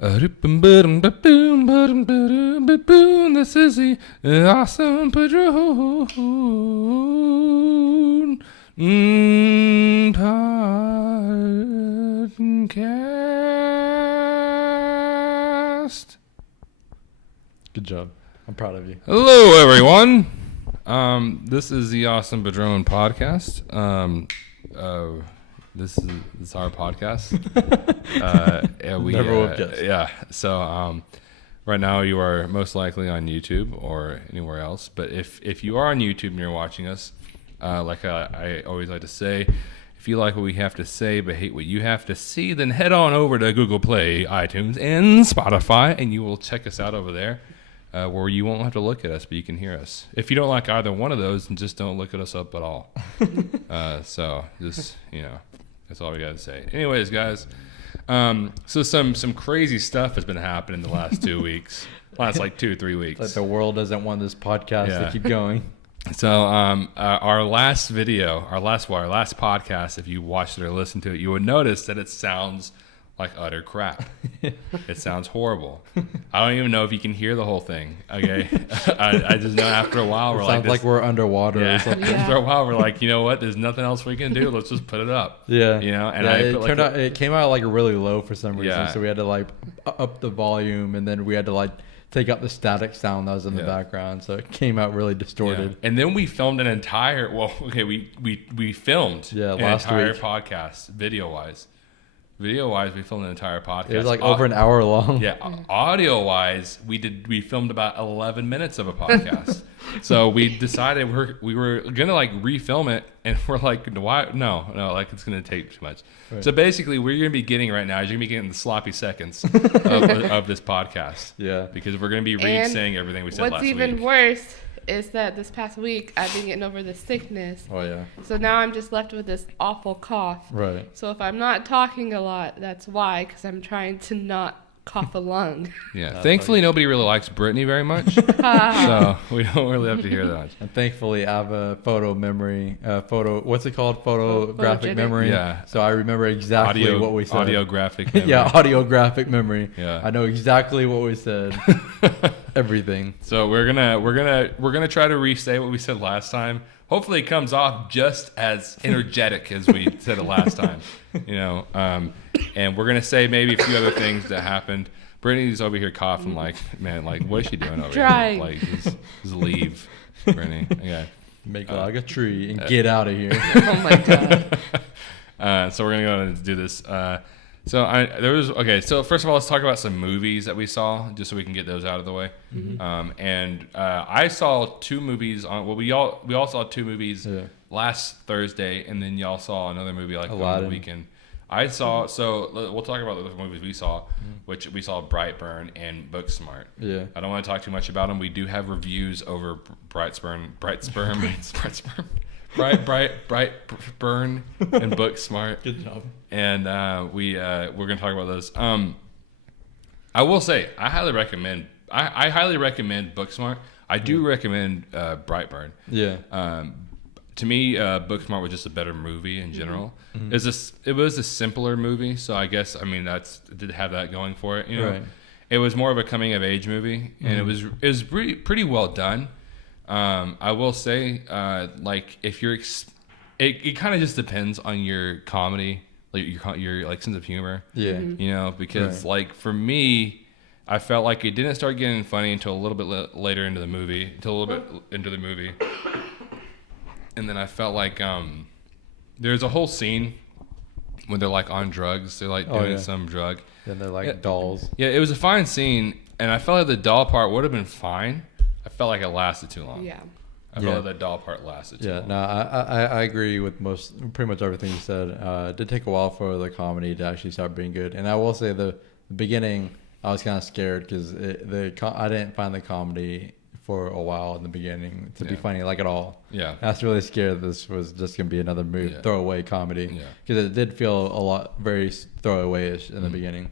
This is the awesome Padrone podcast. Good job. I'm proud of you. Hello, everyone. This is the Awesome Padrone podcast. This is our podcast. Never would have guessed. Yeah. So right now you are most likely on YouTube or anywhere else. But if you are on YouTube and you're watching us, like I always like to say, if you like what we have to say but hate what you have to see, then head on over to Google Play, iTunes, and Spotify, and you will check us out over there. Where you won't have to look at us, but you can hear us. If you don't like either one of those, then just don't look at us up at all. So just, that's all we got to say. Anyways, guys, so some crazy stuff has been happening the last 2 weeks. Last like 2 or 3 weeks. Like the world doesn't want this podcast to keep going. So our last video, our last podcast, if you watched it or listened to it, you would notice that it sounds like utter crap. It sounds horrible. I don't even know if you can hear the whole thing. Okay, I just know after a while Sounds like we're underwater. Yeah. Or something. After a while we're like, you know what? There's nothing else we can do. Let's just put it up. Yeah. And it came out like really low for some reason. Yeah. So we had to like up the volume, and then we had to like take out the static sound that was in the background. So it came out really distorted. Yeah. And then we filmed an entire. We filmed an last entire week. podcast video wise. Video-wise, we filmed an entire podcast. It was like over an hour long. Yeah, audio-wise, we filmed about 11 minutes of a podcast. So we decided we were gonna like refilm it, and we're like, why? No, like it's gonna take too much. Right. So basically, we're gonna be getting right now is you're gonna be getting the sloppy seconds of this podcast. Yeah, because we're gonna be saying everything we said last week. What's even worse is that this past week I've been getting over the sickness. Oh yeah. So now I'm just left with this awful cough. Right. So if I'm not talking a lot, that's why, because I'm trying to not cough a lung. Yeah. Thankfully, nobody really likes Brittany very much, so we don't really have to hear that much. And thankfully, I have a photo memory. What's it called? Photographic memory. Yeah. So I remember exactly what we said. Audiographic memory. Yeah, audiographic memory. Yeah. I know exactly what we said. Everything. So we're gonna try to restate what we said last time. Hopefully, it comes off just as energetic as we said it last time. And we're gonna say maybe a few other things that happened. Brittany's over here coughing like, man, like what is she doing over Trying. here? Like, just leave, Brittany. Okay. Make like a tree and get out of here. Oh my god. So we're gonna go and do this. So first of all, let's talk about some movies that we saw, just so we can get those out of the way. Mm-hmm. I saw 2 movies we all saw 2 movies last Thursday, and then y'all saw another movie like on the weekend. We'll talk about the movies we saw, which we saw Brightburn and Booksmart. Yeah. I don't want to talk too much about them. We do have reviews over Brightburn, and Booksmart. Good job. And we're gonna talk about those. I will say I highly recommend Booksmart. I do recommend Brightburn. Yeah. To me, Booksmart was just a better movie in general. Mm-hmm. It was a simpler movie, so I guess it did have that going for it. Right. It was more of a coming of age movie, and it was pretty well done. I will say, like if you're, it kind of just depends on your comedy, like your like sense of humor. Yeah. Because like for me, I felt like it didn't start getting funny until a little bit later into the movie, and then I felt like there's a whole scene when they're like on drugs, they're like doing some drug. And they're like dolls. Yeah, it was a fine scene, and I felt like the doll part would have been fine. I felt like it lasted too long. Yeah. I felt like the doll part lasted too long. Yeah, no, I agree with pretty much everything you said. It did take a while for the comedy to actually start being good. And I will say the beginning, I was kind of scared because I didn't find the comedy for a while in the beginning to be funny, like at all. Yeah. I was really scared this was just going to be another throwaway comedy. Because it did feel very throwaway-ish in the beginning.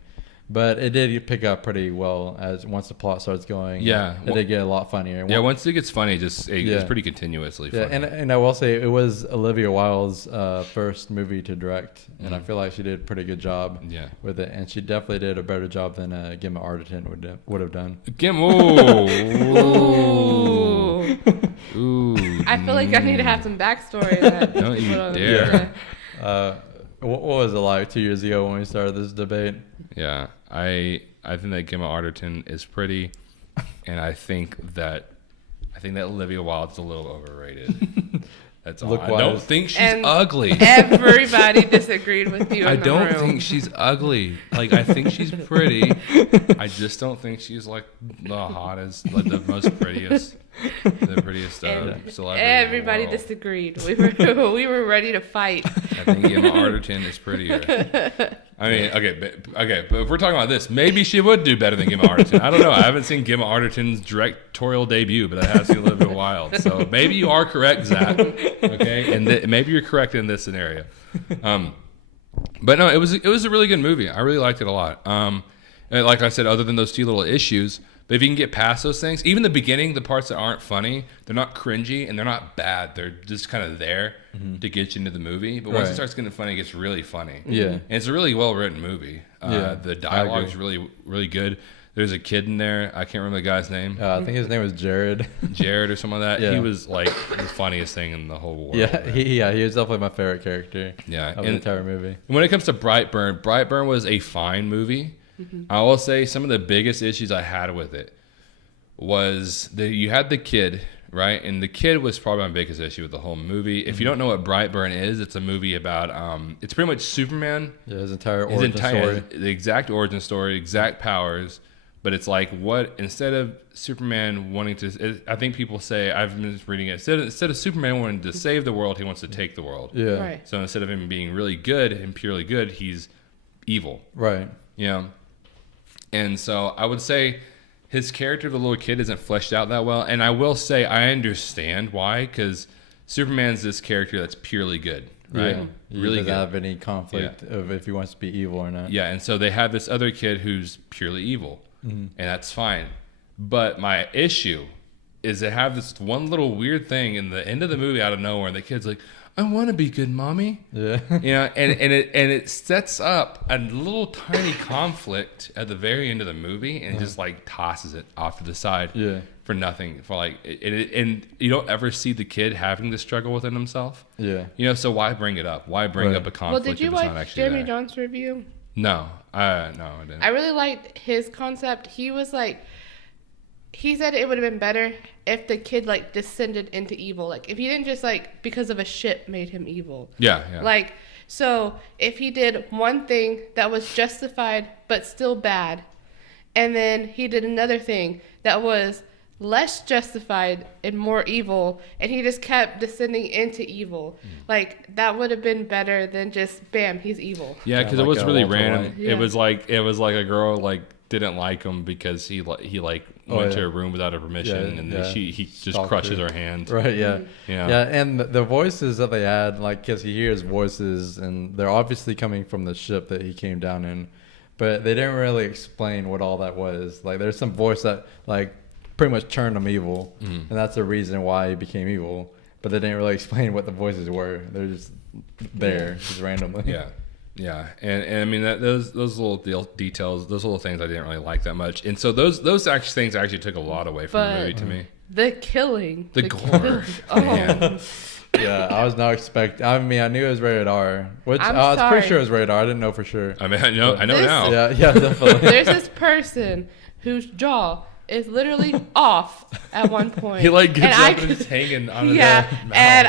But it did pick up pretty well as once the plot starts going. Yeah. It did get a lot funnier. Yeah, once it gets funny, it's pretty continuously funny. Yeah, and I will say it was Olivia Wilde's first movie to direct, and I feel like she did a pretty good job with it. And she definitely did a better job than Gemma Arterton would have done. Ooh. I feel like I need to have some backstory. That Don't you dare. What was it like 2 years ago when we started this debate? Yeah, I think that Gemma Arterton is pretty, and I think that Olivia Wilde's a little overrated. That's all. I don't think she's ugly. Everybody disagreed with you. I don't think she's ugly. Like, I think she's pretty. I just don't think she's like the hottest, like the most prettiest, celebrity. Everybody in the world. disagreed. We were ready to fight. I think Gemma Arterton is prettier. I mean, okay, but if we're talking about this, maybe she would do better than Gemma Arterton. I don't know. I haven't seen Gemma Arterton's directorial debut, but I have seen Olivia Wilde. So maybe you are correct, Zach. Okay, and maybe you're correct in this scenario. But no, it was a really good movie. I really liked it a lot. And like I said, other than those two little issues, but if you can get past those things, even the beginning, the parts that aren't funny, they're not cringy and they're not bad. They're just kind of there to get you into the movie. But once it starts getting funny, it gets really funny. Yeah. And it's a really well-written movie. The dialogue is really, really good. There's a kid in there. I can't remember the guy's name. I think his name was Jared. Jared or something like that. Yeah. He was like the funniest thing in the whole world. Yeah, he was definitely my favorite character of the entire movie. When it comes to Brightburn was a fine movie. I will say some of the biggest issues I had with it was that you had the kid, right? And the kid was probably my biggest issue with the whole movie. If you don't know what Brightburn is, it's a movie about it's pretty much Superman. Yeah, his entire origin story. The exact origin story, exact powers, but it's like what instead of Superman wanting to, I think people say, I've been reading it, instead of Superman wanting to save the world, he wants to take the world. Yeah. Right. So instead of him being really good and purely good, he's evil. Right. You know? And so I would say his character, the little kid, isn't fleshed out that well. And I will say I understand why, because Superman's this character that's purely good, right? Yeah. He Really doesn't good. have any conflict of if he wants to be evil or not. Yeah, and so they have this other kid who's purely evil, and that's fine. But my issue is they have this one little weird thing in the end of the movie out of nowhere, and the kid's like, I want to be good, mommy. Yeah. You know, and it sets up a little tiny conflict at the very end of the movie, and just like tosses it off to the side for nothing. For like, and you don't ever see the kid having to struggle within himself. Yeah. You know, so why bring it up? Why bring up a Well, conflict did you if it's not watch actually Jeremy there? John's review? No, I didn't. I really liked his concept. He was like, he said it would have been better if the kid like descended into evil. Like if he didn't just like because of a ship made him evil. Yeah. Like, so if he did one thing that was justified but still bad, and then he did another thing that was less justified and more evil, and he just kept descending into evil, like that would have been better than just bam, he's evil. Yeah, because Like it was a really Walter random. White. Yeah. It was like a girl like didn't like him because he went to a room without her permission, and he just Stalked crushes her. her hand. Right, yeah. Yeah. Yeah, and the voices that they had, like, because he hears voices, and they're obviously coming from the ship that he came down in, but they didn't really explain what all that was. Like, there's some voice that, like, pretty much turned him evil, and that's the reason why he became evil, but they didn't really explain what the voices were. They're just there, just randomly. Yeah, and I mean those little details, those little things I didn't really like that much, and so those actually things actually took a lot away from the movie to me. The killing, The gore, man. Yeah, I was not expecting. I mean, I knew it was rated R, which I'm I was sorry. pretty sure it was rated R. I didn't know for sure. I mean, I know This- now. Yeah, definitely. There's this person whose jaw is literally off at one point. He like gets And up and is hanging on his yeah, mouth. and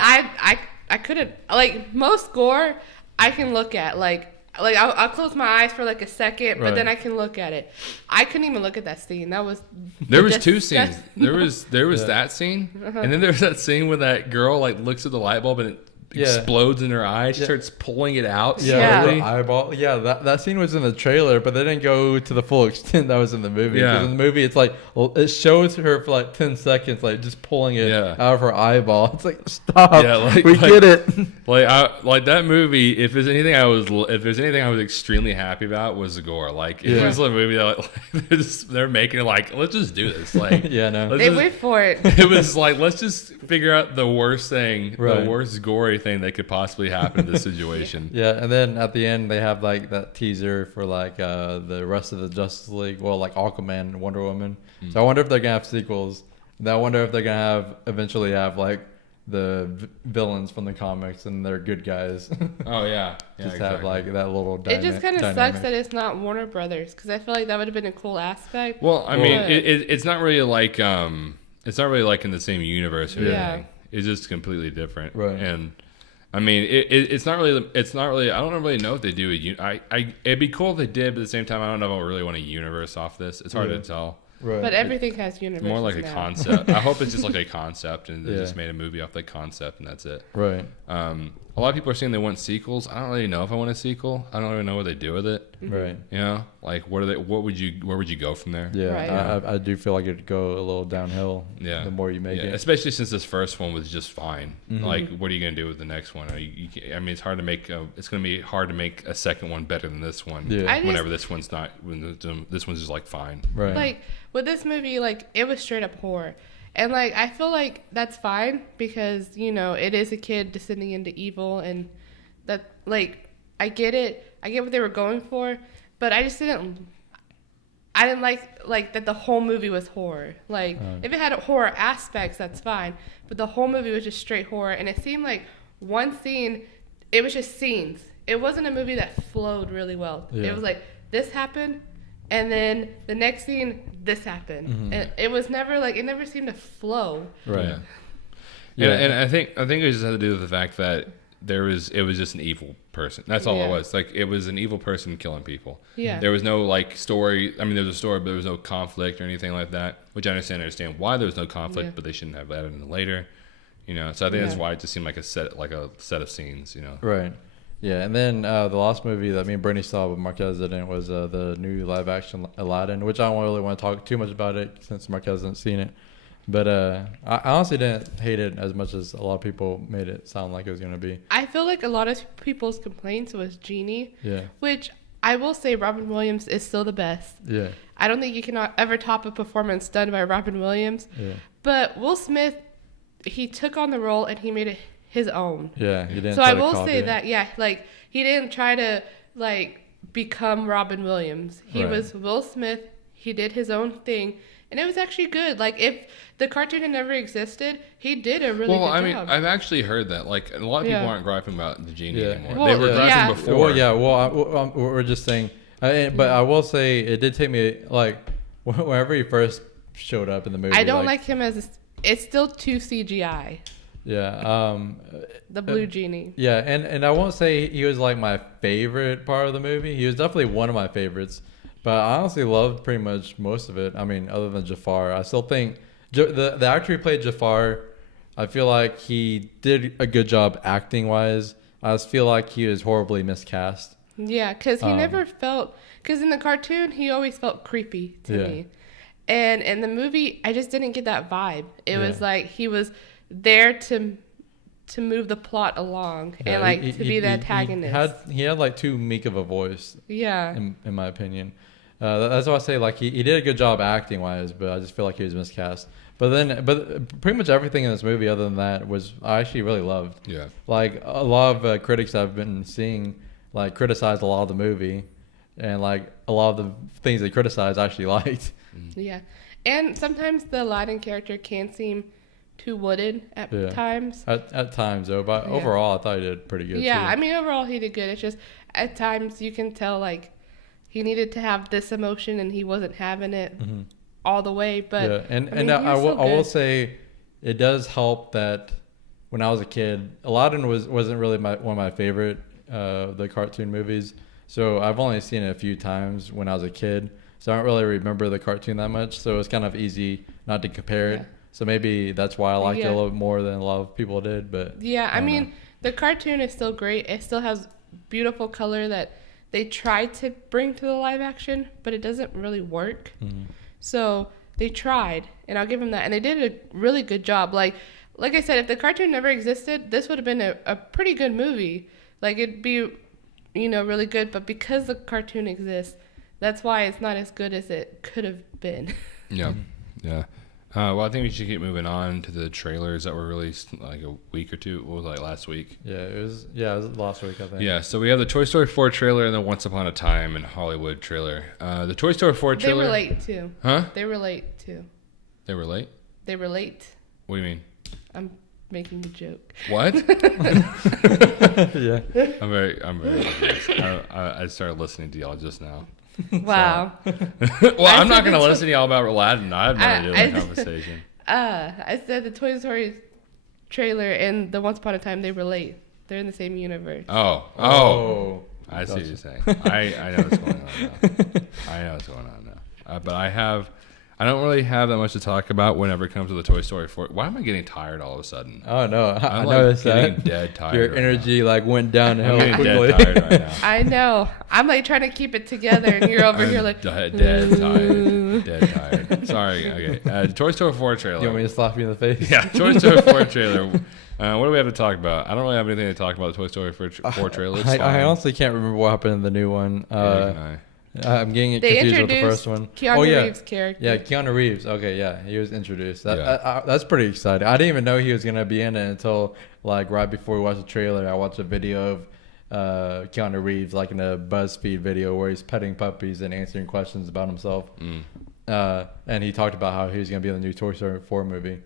I couldn't, like, most gore I can look at, like I'll close my eyes for like a second, but then I can look at it. I couldn't even look at that scene. That was There was two disgusting. scenes. There was that scene, and then there was that scene where that girl like looks at the light bulb and explodes in her eye. She starts pulling it out. Yeah. slowly. The eyeball. Yeah, that scene was in the trailer, but they didn't go to the full extent that was in the movie. Yeah. 'Cause in the movie, it's like it shows her for like 10 seconds, like just pulling it out of her eyeball. It's like, stop. Yeah, we get it. Like that movie. If there's anything I was extremely happy about, was the gore. Like it was a movie that they're making it like, let's just do this. Like Yeah, no. They wait for it. It was like, let's just figure out the worst thing, Right. the worst gory thing that could possibly happen in this situation. Yeah, and then at the end they have like that teaser for like the rest of the Justice League. Well, like Aquaman and Wonder Woman. So I wonder if they're gonna have sequels. And I wonder if they're gonna eventually have like the villains from the comics and they're good guys. Oh yeah, Just exactly. have like that little. It just kind of sucks that it's not Warner Brothers, because I feel like that would have been a cool aspect. Well, I mean, But- it's not really like it's not really like in the same universe or Yeah. anything. It's just completely different. Right. And I mean, it's not really. I don't really know if they do it'd be cool if they did, but at the same time, I don't know if I really want a universe off this. It's hard to tell. Right. But everything has universes More like a now. concept. I hope it's just like a concept, and they Yeah. just made a movie off that concept, and that's it. Right. A lot of people are saying they want sequels. I don't really know if I want a sequel. I don't really know what they do with it. Right. You know, like where would you go from there? Yeah, Right. I do feel like it'd go a little downhill. Yeah. The more you make it. Especially since this first one was just fine. Mm-hmm. Like, what are you gonna do with the next one? I mean, it's hard to make. It's gonna be hard to make a second one better than this one. Yeah. I just- Whenever this one's not, this one's just like fine. Right. Like with this movie, like it was straight up horror, and like I feel like that's fine because it is a kid descending into evil, and that like I get it. I get what they were going for, but I just didn't. I didn't like that the whole movie was horror. Like if it had horror aspects, that's fine, but the whole movie was just straight horror, and it seemed like one scene. It was just scenes. It wasn't a movie that flowed really well. Yeah. It was like this happened. And then the next scene, this happened. And it was never like, it never seemed to flow. Right. Yeah. Yeah. And I think it just had to do with the fact that it was just an evil person. That's all it Yeah. was. Like it was an evil person killing people. Yeah. There was no like story. I mean, there was a story, but there was no conflict or anything like that. Which I understand why there was no conflict, Yeah. but they shouldn't have added in later. So I think that's Yeah. why it just seemed like a set of scenes. Right. Yeah, and then the last movie that me and Brittany saw but Marquez didn't was the new live action Aladdin, which I don't really want to talk too much about it since Marquez hasn't seen it. But I honestly didn't hate it as much as a lot of people made it sound like it was going to be. I feel like a lot of people's complaints was Genie, Yeah. which I will say Robin Williams is still the best. Yeah. I don't think you can ever top a performance done by Robin Williams. Yeah. But Will Smith, he took on the role and he made it his own. Yeah. He didn't. So try I to will copy say it. that, yeah, like he didn't try to like become Robin Williams. He Right. was Will Smith. He did his own thing, and it was actually good. Like if the cartoon had never existed, he did a really Well, good I mean, job. I've actually heard that. Like a lot of people Yeah. aren't griping about the genie Yeah. anymore. Well, They were griping yeah. before. Well, yeah. Well, we're just saying, but I will say it did take me like whenever he first showed up in the movie. I don't like him as it's still too CGI. Yeah. The blue genie. Yeah, and I won't say he was like my favorite part of the movie. He was definitely one of my favorites, but I honestly loved pretty much most of it. I mean, other than Jafar, I still think the actor who played Jafar, I feel like he did a good job acting wise. I just feel like he was horribly miscast. Yeah, because he never felt. Because in the cartoon, he always felt creepy to me, and in the movie, I just didn't get that vibe. It was like he was there to move the plot along and like to be the antagonist. He had like too meek of a voice, Yeah. in my opinion. That's why I say like he did a good job acting wise, but I just feel like he was miscast. But pretty much everything in this movie, other than that, was I actually really loved. Yeah. Like a lot of critics I've been seeing like criticize a lot of the movie, and like a lot of the things they criticized I actually liked. Yeah. And sometimes the Aladdin character can seem too wooded at Yeah. times. At times though, but Yeah. overall I thought he did pretty good. Yeah, too. I mean overall he did good. It's just at times you can tell like he needed to have this emotion and he wasn't having it all the way. But yeah, and I mean, and he I was will so I will good. say it does help that when I was a kid, Aladdin wasn't really one of my favorite the cartoon movies. So I've only seen it a few times when I was a kid. So I don't really remember the cartoon that much. So it's kind of easy not to compare it. Yeah. So maybe that's why I liked it a Yeah. little bit more than a lot of people did. But Yeah, I don't mean, know. The cartoon is still great. It still has beautiful color that they tried to bring to the live action, but it doesn't really work. Mm-hmm. So they tried, and I'll give them that. And they did a really good job. Like I said, if the cartoon never existed, this would have been a pretty good movie. Like, it'd be, really good. But because the cartoon exists, that's why it's not as good as it could have been. Yeah, yeah. Well, I think we should keep moving on to the trailers that were released like a week or two. What was it, like last week? Yeah, it was last week, I think. Yeah, so we have the Toy Story 4 trailer and the Once Upon a Time in Hollywood trailer. The Toy Story 4 trailer. They were late too. Huh? They were late too. They were late? They were late. What do you mean? I'm making a joke. What? Yeah. I'm very confused. I started listening to y'all just now. Wow. Well, I'm not going to listen to y'all about Aladdin. I have nothing to do with the conversation. I said the Toy Story trailer and the Once Upon a Time, they were late. They're in the same universe. Oh. I see what you're saying. I know what's going on now. But I don't really have that much to talk about whenever it comes to the Toy Story 4. Why am I getting tired all of a sudden? Oh, no. I I'm noticed getting that. dead tired. Your right energy now. went downhill I'm getting quickly. dead tired right now. I know. I'm trying to keep it together, and you're over here like dead tired. Sorry. Okay. Toy Story 4 trailer. You want me to slap you in the face? Yeah, Toy Story 4 trailer. What do we have to talk about? I don't really have anything to talk about the Toy Story 4 trailer. It's I fine. honestly can't remember what happened in the new one. Neither can I'm getting they confused with the introduced first one. Keanu Reeves' character. Yeah, Keanu Reeves. Okay, yeah, he was introduced. That's pretty exciting. I didn't even know he was gonna be in it until like right before we watched the trailer. I watched a video of Keanu Reeves like in a BuzzFeed video where he's petting puppies and answering questions about himself. And he talked about how he was gonna be in the new Toy Story 4 movie.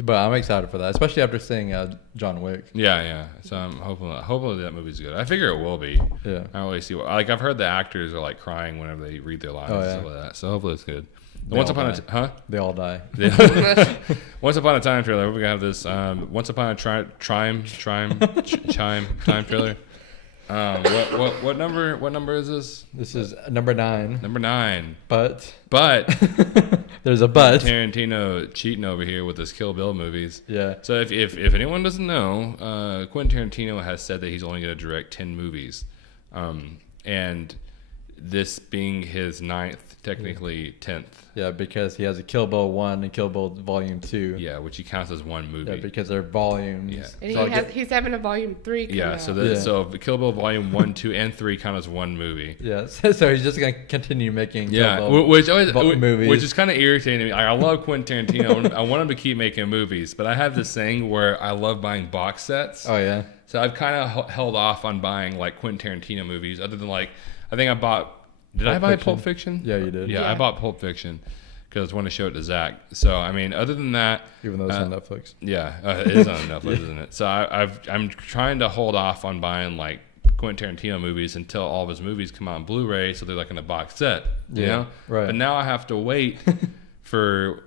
But I'm excited for that, especially after seeing John Wick. Yeah. So I'm hopefully that movie's good. I figure it will be. Yeah. I don't really see I've heard the actors are like crying whenever they read their lines and stuff like that. So hopefully it's good. Once upon They all die. Once Upon a Time trailer. We're gonna have this Once Upon a Time trailer. What number is this? This is number 9. Number 9. But there's a but. Tarantino cheating over here with his Kill Bill movies. Yeah. So if anyone doesn't know, Quentin Tarantino has said that he's only going to direct 10 movies, and this being his 9th, technically 10th. Yeah, because he has a Kill Bill 1 and Kill Bill Volume 2. Yeah, which he counts as one movie. Yeah, because they're volumes. Yeah. And he's having a volume 3 coming out. So Kill Bill Volume 1, 2, and 3 count as one movie. Yeah, so he's just going to continue making Kill Bill movies. Which is kind of irritating to me. I love Quentin Tarantino. I want him to keep making movies, but I have this thing where I love buying box sets. Oh, yeah? So I've kind of held off on buying like Quentin Tarantino movies, other than like, I think I bought... Did I buy Pulp Fiction? Yeah, you did. Yeah, I bought Pulp Fiction because I wanted to show it to Zach. So, I mean, other than that... Even though it's on Netflix. Yeah, it is on Netflix, isn't it? So I'm trying to hold off on buying, like, Quentin Tarantino movies until all of his movies come out on Blu-ray, so they're, like, in a box set, you know? Right. But now I have to wait for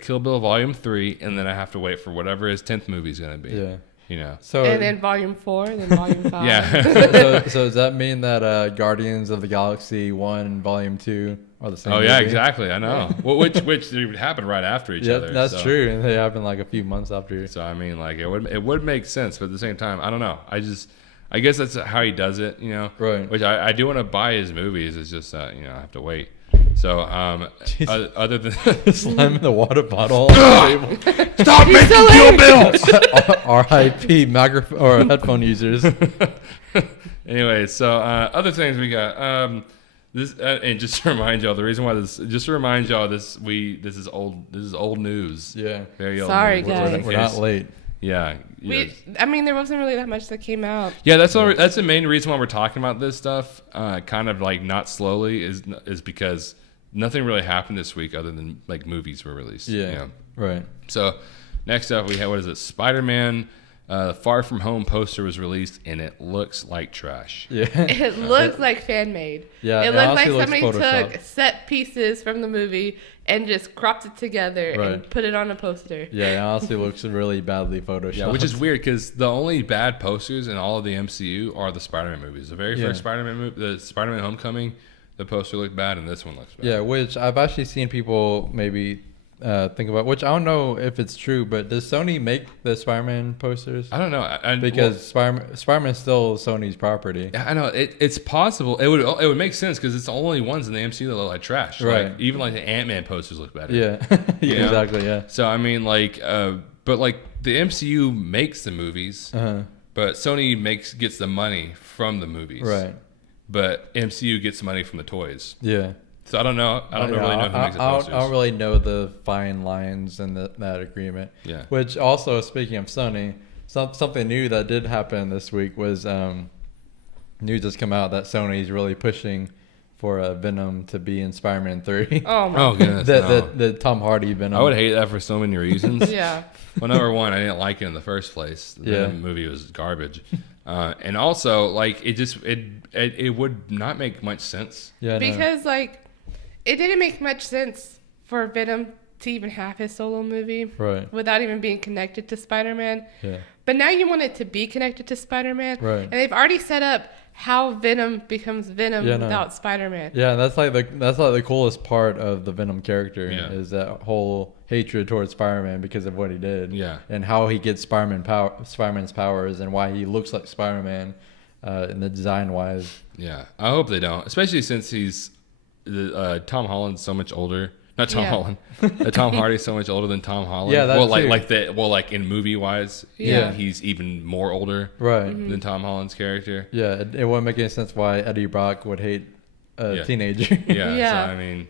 Kill Bill Volume 3, and then I have to wait for whatever his 10th movie is going to be. Yeah. You know. So and then volume 4, and then volume 5. Yeah. so does that mean that Guardians of the Galaxy 1 and Volume 2 are the same movie? Yeah, exactly. I know. Well, which happened right after each other. Yeah, that's true. And they happened like a few months after. So I mean, like it would make sense, but at the same time, I don't know. I guess that's how he does it, you know. Right. Which I do want to buy his movies. It's just I have to wait. So other than slamming the water bottle on the table. Stop making Kill Bill. R.I.P. microphone or headphone users. Anyway, so other things we got. This and just to remind y'all, the reason why this is old news. Yeah. Very old. Sorry, news. guys. We're not late. Yeah. I mean, there wasn't really that much that came out. Yeah, that's the main reason why we're talking about this stuff. Kind of like not slowly is because nothing really happened this week other than like movies were released. Yeah. You know? Right. So next up we have, what is it? Spider-Man. Far From Home poster was released and it looks like trash. Yeah. It looks like fan made. Yeah. It looks like somebody Photoshopped. took set pieces from the movie and just cropped it together and put it on a poster. Yeah, it honestly looks really badly photoshopped. Yeah, which is weird because the only bad posters in all of the MCU are the Spider-Man movies. The very first Spider-Man movie, the Spider-Man Homecoming, the poster looked bad and this one looks bad. Yeah, which I've actually seen people maybe think about, which I don't know if it's true, but does Sony make the Spider-Man posters? I don't know. Because Spider-Man is still Sony's property. I know it's possible. It would make sense because it's the only ones in the MCU that look like trash. Right. Like, even like the Ant-Man posters look better. Yeah. You know? Exactly. Yeah. So I mean, like, but like the MCU makes the movies, but Sony gets the money from the movies. Right. But MCU gets money from the toys. Yeah. So I don't know. I don't really know who makes the posters. I don't really know the fine lines in that agreement. Yeah. Which also, speaking of Sony, something new that did happen this week was news has come out that Sony's really pushing for Venom to be in Spider-Man 3. Oh my. Oh goodness. the Tom Hardy Venom. I would hate that for so many reasons. Yeah. Well, number one, I didn't like it in the first place. The Venom movie was garbage. And also, like, it would not make much sense. Yeah. Because like it didn't make much sense for Venom to even have his solo movie Right. without even being connected to Spider-Man. Yeah. But now you want it to be connected to Spider-Man. Right. And they've already set up how Venom becomes Venom without Spider-Man. Yeah, that's like the coolest part of the Venom character is that whole hatred towards Spider-Man because of what he did. Yeah. And how he gets Spider-Man's powers and why he looks like Spider-Man in the design wise. Yeah, I hope they don't, especially since Tom Holland's so much older. Not Tom Holland. Tom Hardy's so much older than Tom Holland. Yeah, that too. Like in movie wise, Yeah. he's even more older Right. than Tom Holland's character. Yeah, it wouldn't make any sense why Eddie Brock would hate a teenager. Yeah. Yeah. So I mean,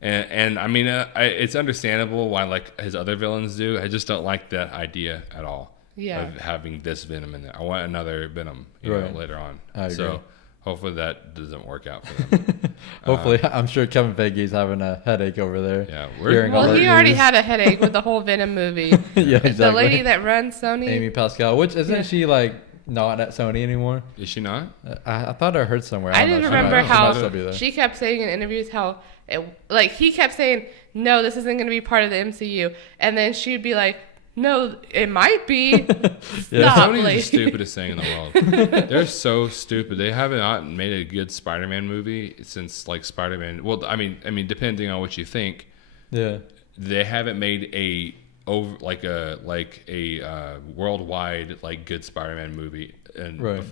and I mean, it's understandable why like his other villains do. I just don't like that idea at all. Yeah. Of having this Venom in there. I want another Venom, Right. later on. I agree. So hopefully that doesn't work out for them. Hopefully, I'm sure Kevin Feige's having a headache over there. Yeah, hearing all Well, that he already news. had a headache with the whole Venom movie. Yeah, exactly. The lady that runs Sony. Amy Pascal, which isn't she like not at Sony anymore? Is she not? I thought I heard somewhere. I don't know, didn't she remember might how still be there. she kept saying in interviews how he kept saying, no, this isn't going to be part of the MCU. And then she'd be like, no, it might be. Stop, Sony's lady. the stupidest thing in the world. They're so stupid. They haven't not made a good Spider-Man movie since like Spider-Man. Well, I mean, depending on what you think, Yeah. they haven't made a worldwide like good Spider-Man movie and Right.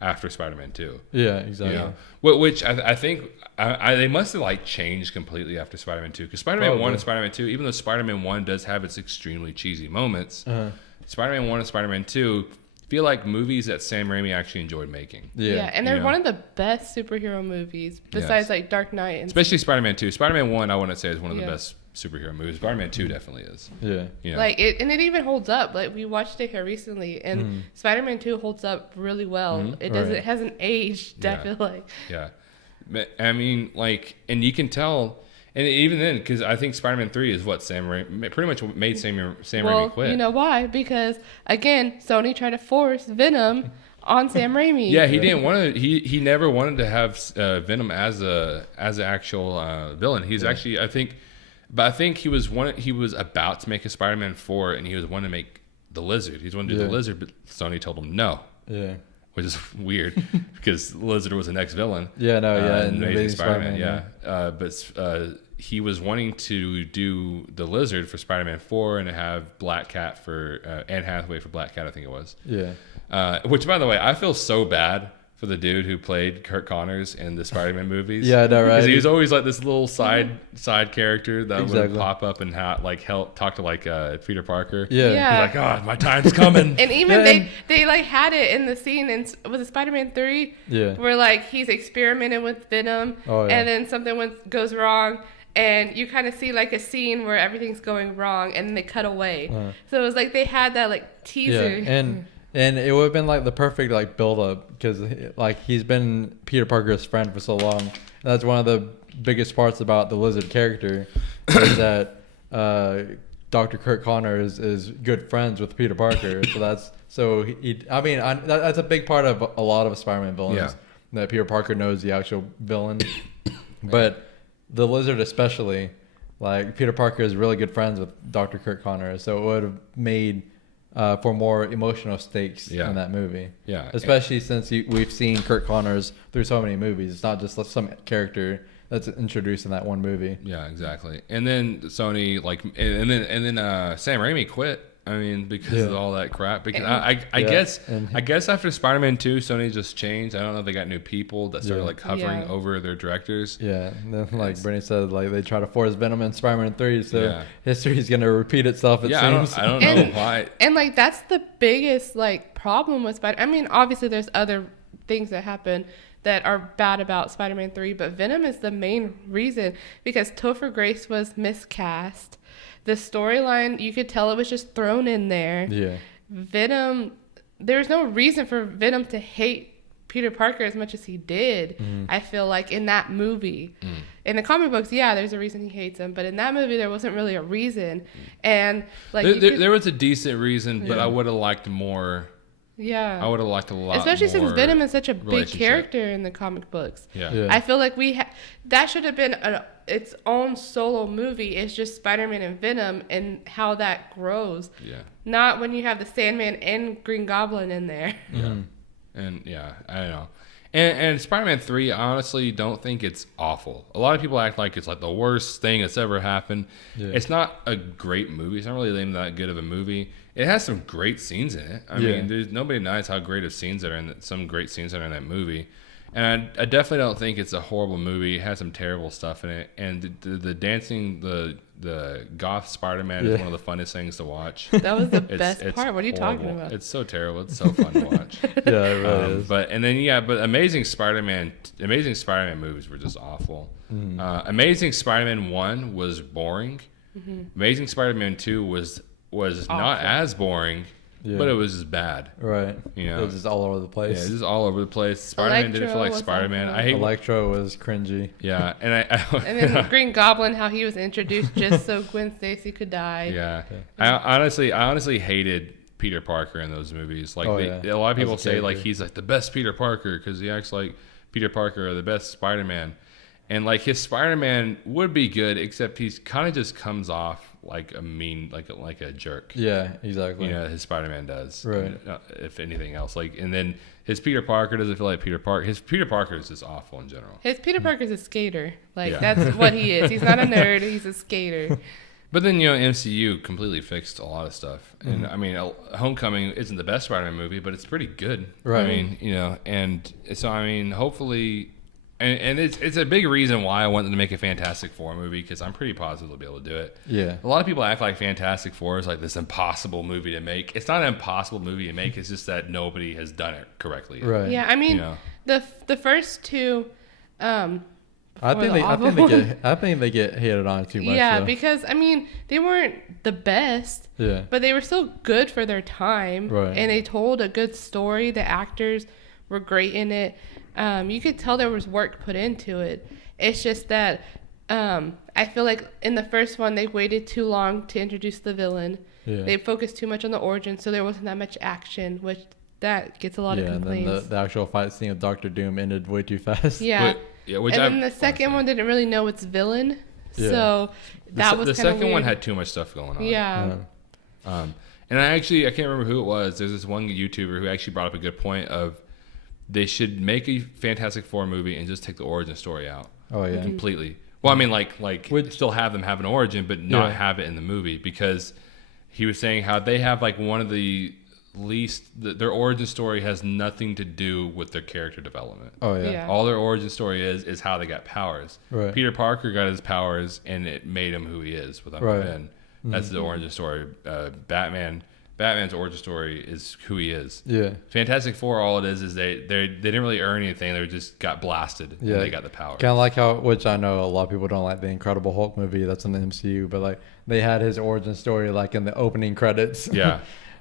after Spider-Man 2. Yeah, exactly. You know? Which I think they must have like changed completely after Spider-Man 2 because Spider-Man 1 Probably. and Spider-Man 2, even though Spider-Man 1 does have its extremely cheesy moments, Spider-Man 1 and Spider-Man 2 feel like movies that Sam Raimi actually enjoyed making. Yeah. And they're Yeah. one of the best superhero movies besides like Dark Knight. And Especially Spider-Man 2. Spider-Man 1 I wouldn't say is one of the Yeah. best superhero movies. Spider-Man 2 definitely is. Yeah. You know? Like it even holds up. Like we watched it here recently, and Spider-Man 2 holds up really well. It doesn't Right. it hasn't aged. I Yeah. feel like. Yeah. But, I mean, like, and you can tell, and even then, because I think Spider-Man 3 is what Sam Raimi pretty much made Sam Well, Raimi quit. you know why? Because again, Sony tried to force Venom on Sam Raimi. Yeah, he didn't want to. He never wanted to have Venom as an actual villain. He's actually, I think he was about to make a Spider-Man 4, and he was wanting to make the Lizard. He's wanting to do the Lizard, but Sony told him no, Yeah. which is weird because Lizard was the next villain. Yeah, no, yeah. in Amazing Spider-Man, yeah. but he was wanting to do the Lizard for Spider-Man 4 and have Black Cat for Anne Hathaway for Black Cat, I think it was. Yeah. Which, by the way, I feel so bad for the dude who played Kurt Connors in the Spider-Man movies. Yeah, I know, right? Because he was always like this little side character that would Exactly. pop up and help talk to like Peter Parker. Yeah. Yeah. He's like, God, my time's coming. And even Yeah, they like had it in the scene in was it Spider-Man 3 Yeah. where like he's experimenting with Venom Oh, yeah. and then something goes wrong and you kind of see like a scene where everything's going wrong and then they cut away. So it was like they had that like teaser. Yeah. And it would have been like the perfect like build up because like he's been Peter Parker's friend for so long. And that's one of the biggest parts about the Lizard character is that Dr. Kurt Connors is good friends with Peter Parker. So that's a big part of a lot of Spider-Man villains. Yeah. That Peter Parker knows the actual villain, but the Lizard especially, like Peter Parker is really good friends with Dr. Kurt Connors. So it would have made for more emotional stakes in that movie. Yeah. Especially since we've seen Kurt Connors through so many movies. It's not just some character that's introduced in that one movie. Yeah, exactly. And then Sony and then Sam Raimi quit. I mean, because of all that crap. Because I guess after Spider-Man 2, Sony just changed. I don't know if they got new people that started hovering over their directors. Yeah, and then like Brittany said, like they try to force Venom in Spider-Man 3, so history's gonna repeat itself. It seems. I don't know why. And like that's the biggest problem with Spider. I mean, obviously there's other things that happen that are bad about Spider-Man 3, but Venom is the main reason because Topher Grace was miscast. The storyline, you could tell it was just thrown in there. Yeah. Venom, there's no reason for Venom to hate Peter Parker as much as he did, I feel like, in that movie. In the comic books, there's a reason he hates him, but in that movie, there wasn't really a reason. And like there was a decent reason, but I would have liked more. Yeah. I would have liked a lot especially more since Venom is such a big character in the comic books. Yeah. I feel like that should have been its own solo movie. It's just Spider-Man and Venom and how that grows. Yeah. Not when you have the Sandman and Green Goblin in there. Yeah. And I don't know. And Spider-Man 3, I honestly don't think it's awful. A lot of people act like it's like the worst thing that's ever happened. Yeah. It's not a great movie. It's not really even that good of a movie. It has some great scenes in it. I mean, there's nobody denies how great of scenes that are in some great scenes that are in that movie. And I definitely don't think it's a horrible movie. It has some terrible stuff in it. And the dancing, the goth Spider-Man is one of the funnest things to watch. That was the best part. What are you talking about? It's so terrible. It's so fun to watch. Yeah, it really is. But Amazing Spider-Man movies were just awful. Amazing Spider-Man 1 was boring. Amazing Spider-Man 2 was not as boring, but it was just bad. Right. You know, it was just all over the place. Yeah, it was just all over the place. Spider-Man didn't feel like Spider-Man. I hate Electro was cringy. Yeah, and and then Green Goblin, how he was introduced just so Gwen Stacy could die. Yeah. I honestly hated Peter Parker in those movies. Like a lot of people say like he's like the best Peter Parker because he acts like Peter Parker or the best Spider-Man. And like his Spider-Man would be good, except he's kind of just comes off like a mean, like a jerk. Yeah, exactly. You know, his Spider-Man does. Right. If anything else, and then his Peter Parker doesn't feel like Peter Parker. His Peter Parker is just awful in general. His Peter Parker's a skater. That's what he is. He's not a nerd. He's a skater. But then, MCU completely fixed a lot of stuff. And I mean, Homecoming isn't the best Spider-Man movie, but it's pretty good. Right. I mean, and so, I mean, hopefully... And it's a big reason why I wanted to make a Fantastic Four movie because I'm pretty positive they'll be able to do it. Yeah. A lot of people act like Fantastic Four is like this impossible movie to make. It's not an impossible movie to make. It's just that nobody has done it correctly. Right. Yeah. I mean, the first two. I think they get hated on too much. Yeah, because I mean they weren't the best. Yeah. But they were still good for their time. Right. And they told a good story. The actors were great in it. You could tell there was work put into it. It's just that I feel like in the first one they waited too long to introduce the villain. Yeah. They focused too much on the origin, so there wasn't that much action, which that gets a lot of complaints. And then the actual fight scene of Doctor Doom ended way too fast. Yeah. Then the second one didn't really know its villain, so that was the second one had too much stuff going on. Yeah. And I can't remember who it was. There's this one YouTuber who actually brought up a good point of they should make a Fantastic Four movie and just take the origin story out. Oh yeah, completely. Well, I mean, like still have them have an origin, but not have it in the movie because he was saying how they have like one of the least their origin story has nothing to do with their character development. Oh yeah. All their origin story is how they got powers. Right. Peter Parker got his powers and it made him who he is with Uncle Ben. That's the origin story. Batman's origin story is who he is. Yeah. Fantastic Four, all it is they didn't really earn anything. They just got blasted. Yeah. And they got the power. Kind of like how, which I know a lot of people don't like the Incredible Hulk movie that's in the MCU, but like they had his origin story like in the opening credits. Yeah.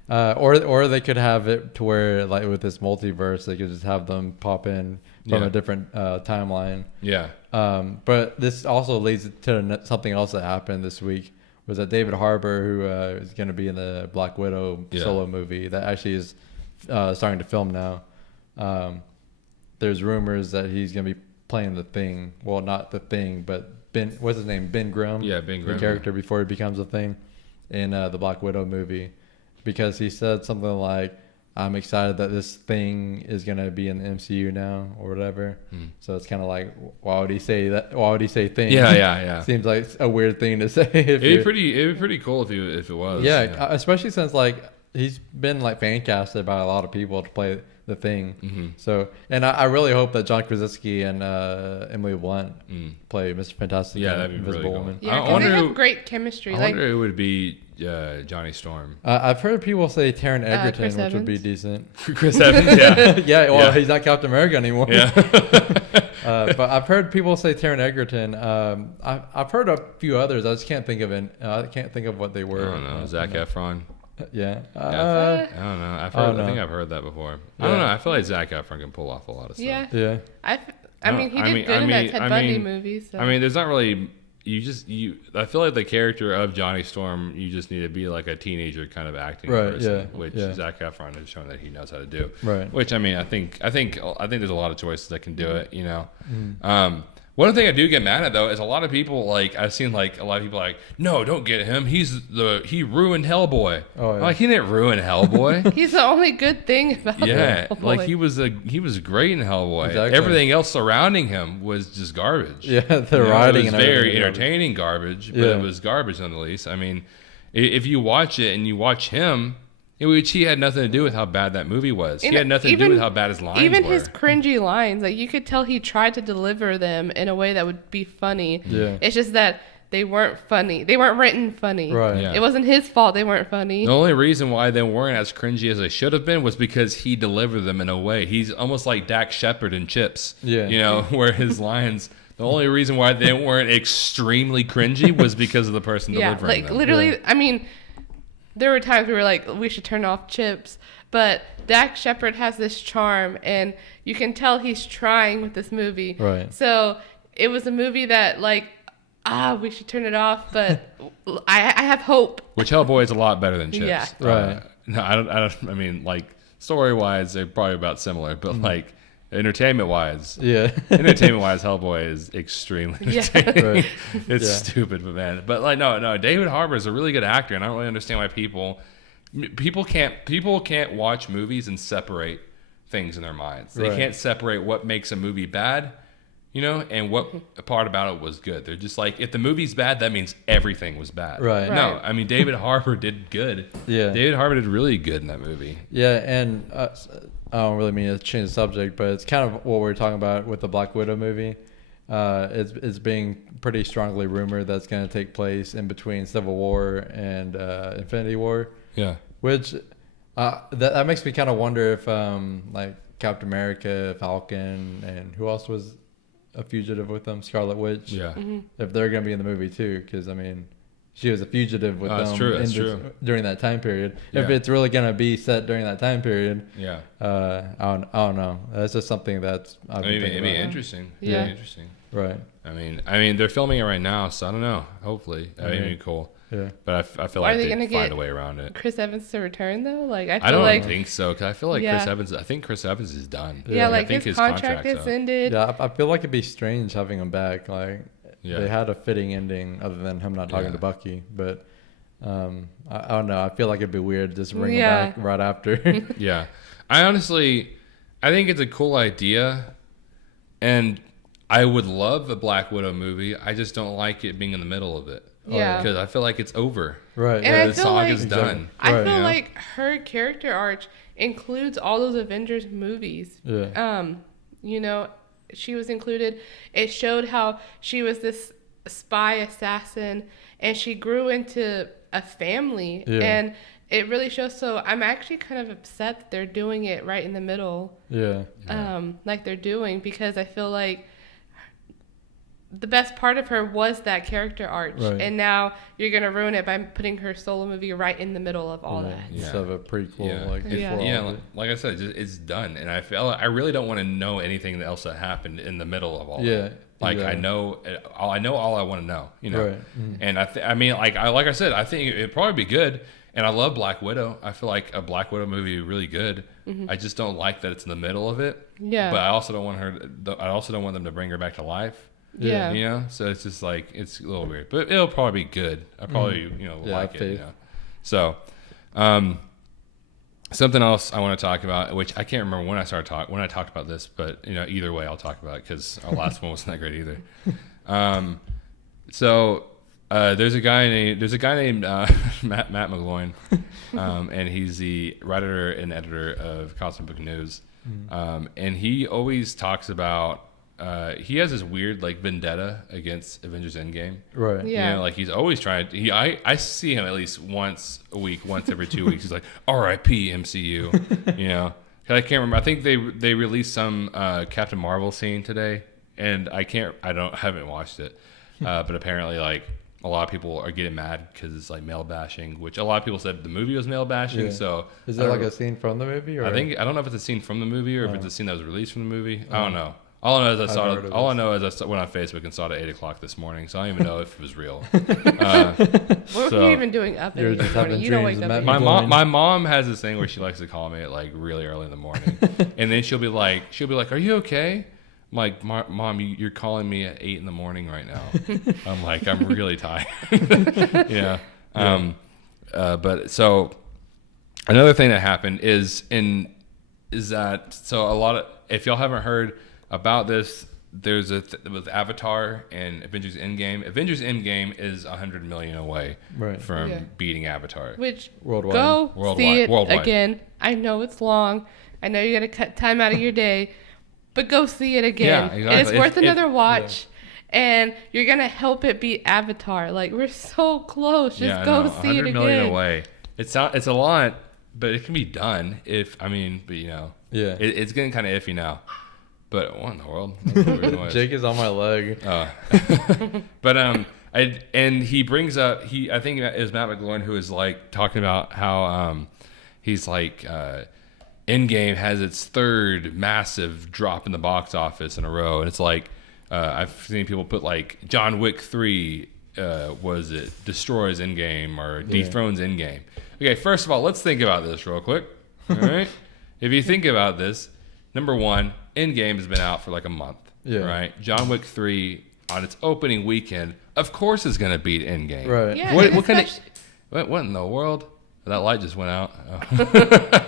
Or they could have it to where like with this multiverse, they could just have them pop in from a different timeline. Yeah. But this also leads to something else that happened this week. Was that David Harbour, who is going to be in the Black Widow solo movie that actually is starting to film now. There's rumors that he's going to be playing the Thing. Well, not the Thing, but what's his name? Ben Grimm. Yeah, Ben Grimm. The character before he becomes a Thing in the Black Widow movie. Because he said something like I'm excited that this thing is gonna be in the MCU now or whatever. So it's kind of like, why would he say that? Why would he say thing? Yeah. Seems like a weird thing to say. It'd be pretty cool if it was. Yeah, especially since like he's been like fan casted by a lot of people to play the thing. So, and I really hope that John Krasinski and Emily Blunt play Mr. Fantastic. Yeah, and that'd be really Invisible cool. Woman. Yeah, I because wonder they who- have great chemistry. I Like, wonder who would be Johnny Storm. I've heard people say Taron Egerton, Chris which would be Evans. decent. Chris Evans. Yeah. Yeah, well, Yeah. he's not Captain America anymore. Yeah. But I've heard people say Taron Egerton. I've heard a few others. I just can't think of it. I can't think of what they I were. don't know. Zac Efron. Yeah. I don't know. I think I've heard that before. I don't Yeah. know. I feel like Zac Efron can pull off a lot of stuff. yeah. Yeah. I mean, he did good in that Ted Bundy movie. So. I mean, there's not really. I feel like the character of Johnny Storm, you just need to be like a teenager kind of acting Right, person, yeah, which yeah. Zac Efron has shown that he knows how to do. Right. Which I mean, I think there's a lot of choices that can do it. You know. One thing I do get mad at though is a lot of people like I've seen like a lot of people like, no, don't get him. He ruined Hellboy. Oh, yeah. Like he didn't ruin Hellboy. He's the only good thing about Yeah, Hellboy. like he was great in Hellboy. Exactly. Everything else surrounding him was just garbage. Yeah, the You know, writing it was and very everything. entertaining garbage, but Yeah. it was garbage nonetheless. I mean, if you watch it and you watch him, which he had nothing to do with how bad that movie was. He And had nothing to do with how bad his lines Even were. his cringy lines, like you could tell he tried to deliver them in a way that would be funny. Yeah. It's just that they weren't funny. They weren't written funny. Right. Yeah. It wasn't his fault they weren't funny. The only reason why they weren't as cringy as they should have been was because he delivered them in a way. He's almost like Dak Shepard in Chips. Yeah. You know, where his lines. The only reason why they weren't extremely cringy was because of the person Yeah, delivering like them. literally. Yeah. I mean, there were times we were like, we should turn off Chips, but Dak Shepard has this charm, and you can tell he's trying with this movie. Right. So it was a movie that like, we should turn it off, but I have hope. Which Hellboy is a lot better than Chips. Yeah. Right. No, I don't. I mean, like story wise, they're probably about similar, but like entertainment wise, Yeah. Hellboy is extremely Yeah. entertaining. Right. It's Yeah. stupid, but man, but like no, David Harbour is a really good actor, and I don't really understand why people can't watch movies and separate things in their minds. They Right. can't separate what makes a movie bad, you know, and what part about it was good. They're just like, if the movie's bad, that means everything was bad. Right. No, Right. I mean David Harbour did good. Yeah. David Harbour did really good in that movie. Yeah, and I don't really mean to change the subject, but it's kind of what we were talking about with the Black Widow movie. It's being pretty strongly rumored that's going to take place in between Civil War and Infinity War, Yeah. which that makes me kind of wonder if like Captain America, Falcon, and who else was a fugitive with them, Scarlet Witch. Yeah. If they're going to be in the movie too, because I mean, she was a fugitive with That's them true, that's true. during that time period. If Yeah. it's really going to be set during that time period, Yeah. I don't know. That's just something that's I've been It'd thinking be about. interesting. Yeah. It'd be interesting. Right. I mean, they're filming it right now, so I don't know. Hopefully, I mean, Mhm. it'd be cool. Yeah. But I feel Are like they they gonna find get a way around it. Chris Evans to return though, like I feel I don't like think so, because I feel like Yeah. Chris Evans. I think Chris Evans is done. yeah, I like think his contract contract's is up. ended. Yeah, I feel like it'd be strange having him back. Like Yeah. they had a fitting ending other than him not talking Yeah. to Bucky, but I don't know. I feel like it'd be weird to just bring Yeah. him back right after. Yeah, I think it's a cool idea, and I would love a Black Widow movie. I just don't like it being in the middle of it. Yeah. Because I feel like it's over. Right. And yeah. I The feel saga's like- done. I Right. feel Yeah. like her character arc includes all those Avengers movies. Yeah. You know, she was included. It showed how she was this spy assassin, and she grew into a family, Yeah. and it really shows. So I'm actually kind of upset that they're doing it right in the middle, Yeah. like they're doing, because I feel like the best part of her was that character arc, Right. and now you're gonna ruin it by putting her solo movie right in the middle of all Yeah. that. Yeah. Instead of a prequel, Yeah. like Yeah. before Yeah, all of like, it. like I said, it's done, and I really don't want to know anything else that happened in the middle of all. Yeah, of it. Like yeah. I know all I want to know. You know, Right. Mhm. and I mean, like I said, I think it'd probably be good. And I love Black Widow. I feel like a Black Widow movie would be really good. I just don't like that it's in the middle of it. Yeah. But I also don't want I also don't want them to bring her back to life. Yeah. You know, so it's just like it's a little weird, but it'll probably be good. I probably Yeah, like it. You faith. know, so Something else I want to talk about, which I can't remember when I talked about this, but either way I'll talk about it because our last one wasn't that great either. There's a guy named Matt McGloin, and he's the writer and editor of Comic Book News, and he always talks about. He has this weird vendetta against Avengers Endgame. Right. Yeah. He's always trying to. I see him at least once a week, once every 2 weeks. He's like, "R.I.P. MCU." 'Cause I can't remember. I think they released some Captain Marvel scene today, and I haven't watched it, but apparently a lot of people are getting mad because it's male bashing, which a lot of people said the movie was male bashing. Yeah. So is there a scene from the movie? Or? I don't know if it's a scene from the movie or if it's a scene that was released from the movie. I don't know. All I know is I went on Facebook and saw it at 8 o'clock this morning, so I don't even know if it was real. What were you even doing up in the morning? You don't wake up. My mom has this thing where she likes to call me at really early in the morning, and then she'll be like, "Are you okay?" I'm like, "Mom, you're calling me at 8 in the morning right now." I'm like, "I'm really tired." Yeah. But so another thing that happened is that a lot of, if y'all haven't heard about this, there's with Avatar and Avengers Endgame. Avengers Endgame is 100 million away from beating Avatar. Which worldwide. See it Worldwide. again. I know it's long. I know you got to cut time out of your day, but go see it again. Yeah, exactly. It's worth another watch. Yeah. And you're gonna help it beat Avatar. We're so close. Just go see it again. 100 million away. It's a lot, but it can be done it's getting kind of iffy now. But what in the world? Jake is on my leg. But and he brings up I think it was Matt McGloin who is talking about how he's Endgame has its third massive drop in the box office in a row, and it's I've seen people put John Wick 3 destroys Endgame or dethrones Endgame. Okay, first of all, let's think about this real quick. All right, if you think about this, number one, Endgame has been out for a month. Yeah. Right. John Wick 3 on its opening weekend, of course, is going to beat Endgame. Right. Yeah, what in the world? That light just went out. Oh.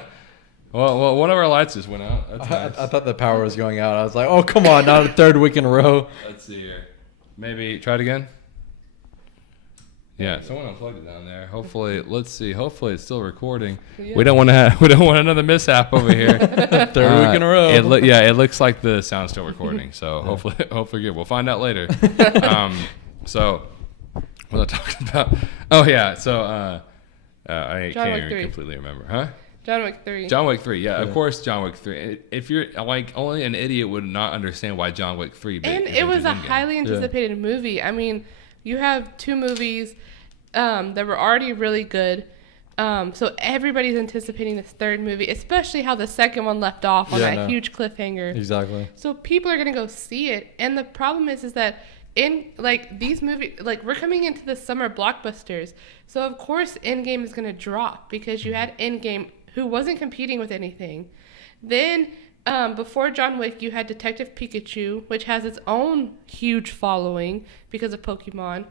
well, one of our lights just went out. That's nice. I thought the power was going out. I was like, oh, come on, not a third week in a row. Let's see here. Maybe try it again. Yeah, someone unplugged it down there. Hopefully, let's see. Hopefully, it's still recording. Yeah. We don't want another mishap over here. Third week in a row. It looks like the sound's still recording. So hopefully good. We'll find out later. So what was I talking about? Oh yeah. So I can't even completely remember. Huh? John Wick 3. John Wick 3. Yeah, of course, John Wick 3. If you're only an idiot would not understand why John Wick 3. And it was a highly anticipated movie. I mean, you have two movies that were already really good. So everybody's anticipating this third movie, especially how the second one left off on huge cliffhanger. Exactly. So people are going to go see it. And the problem is that in these movies, we're coming into the summer blockbusters. So of course Endgame is going to drop because you had Endgame who wasn't competing with anything. Then before John Wick, you had Detective Pikachu, which has its own huge following because of Pokemon.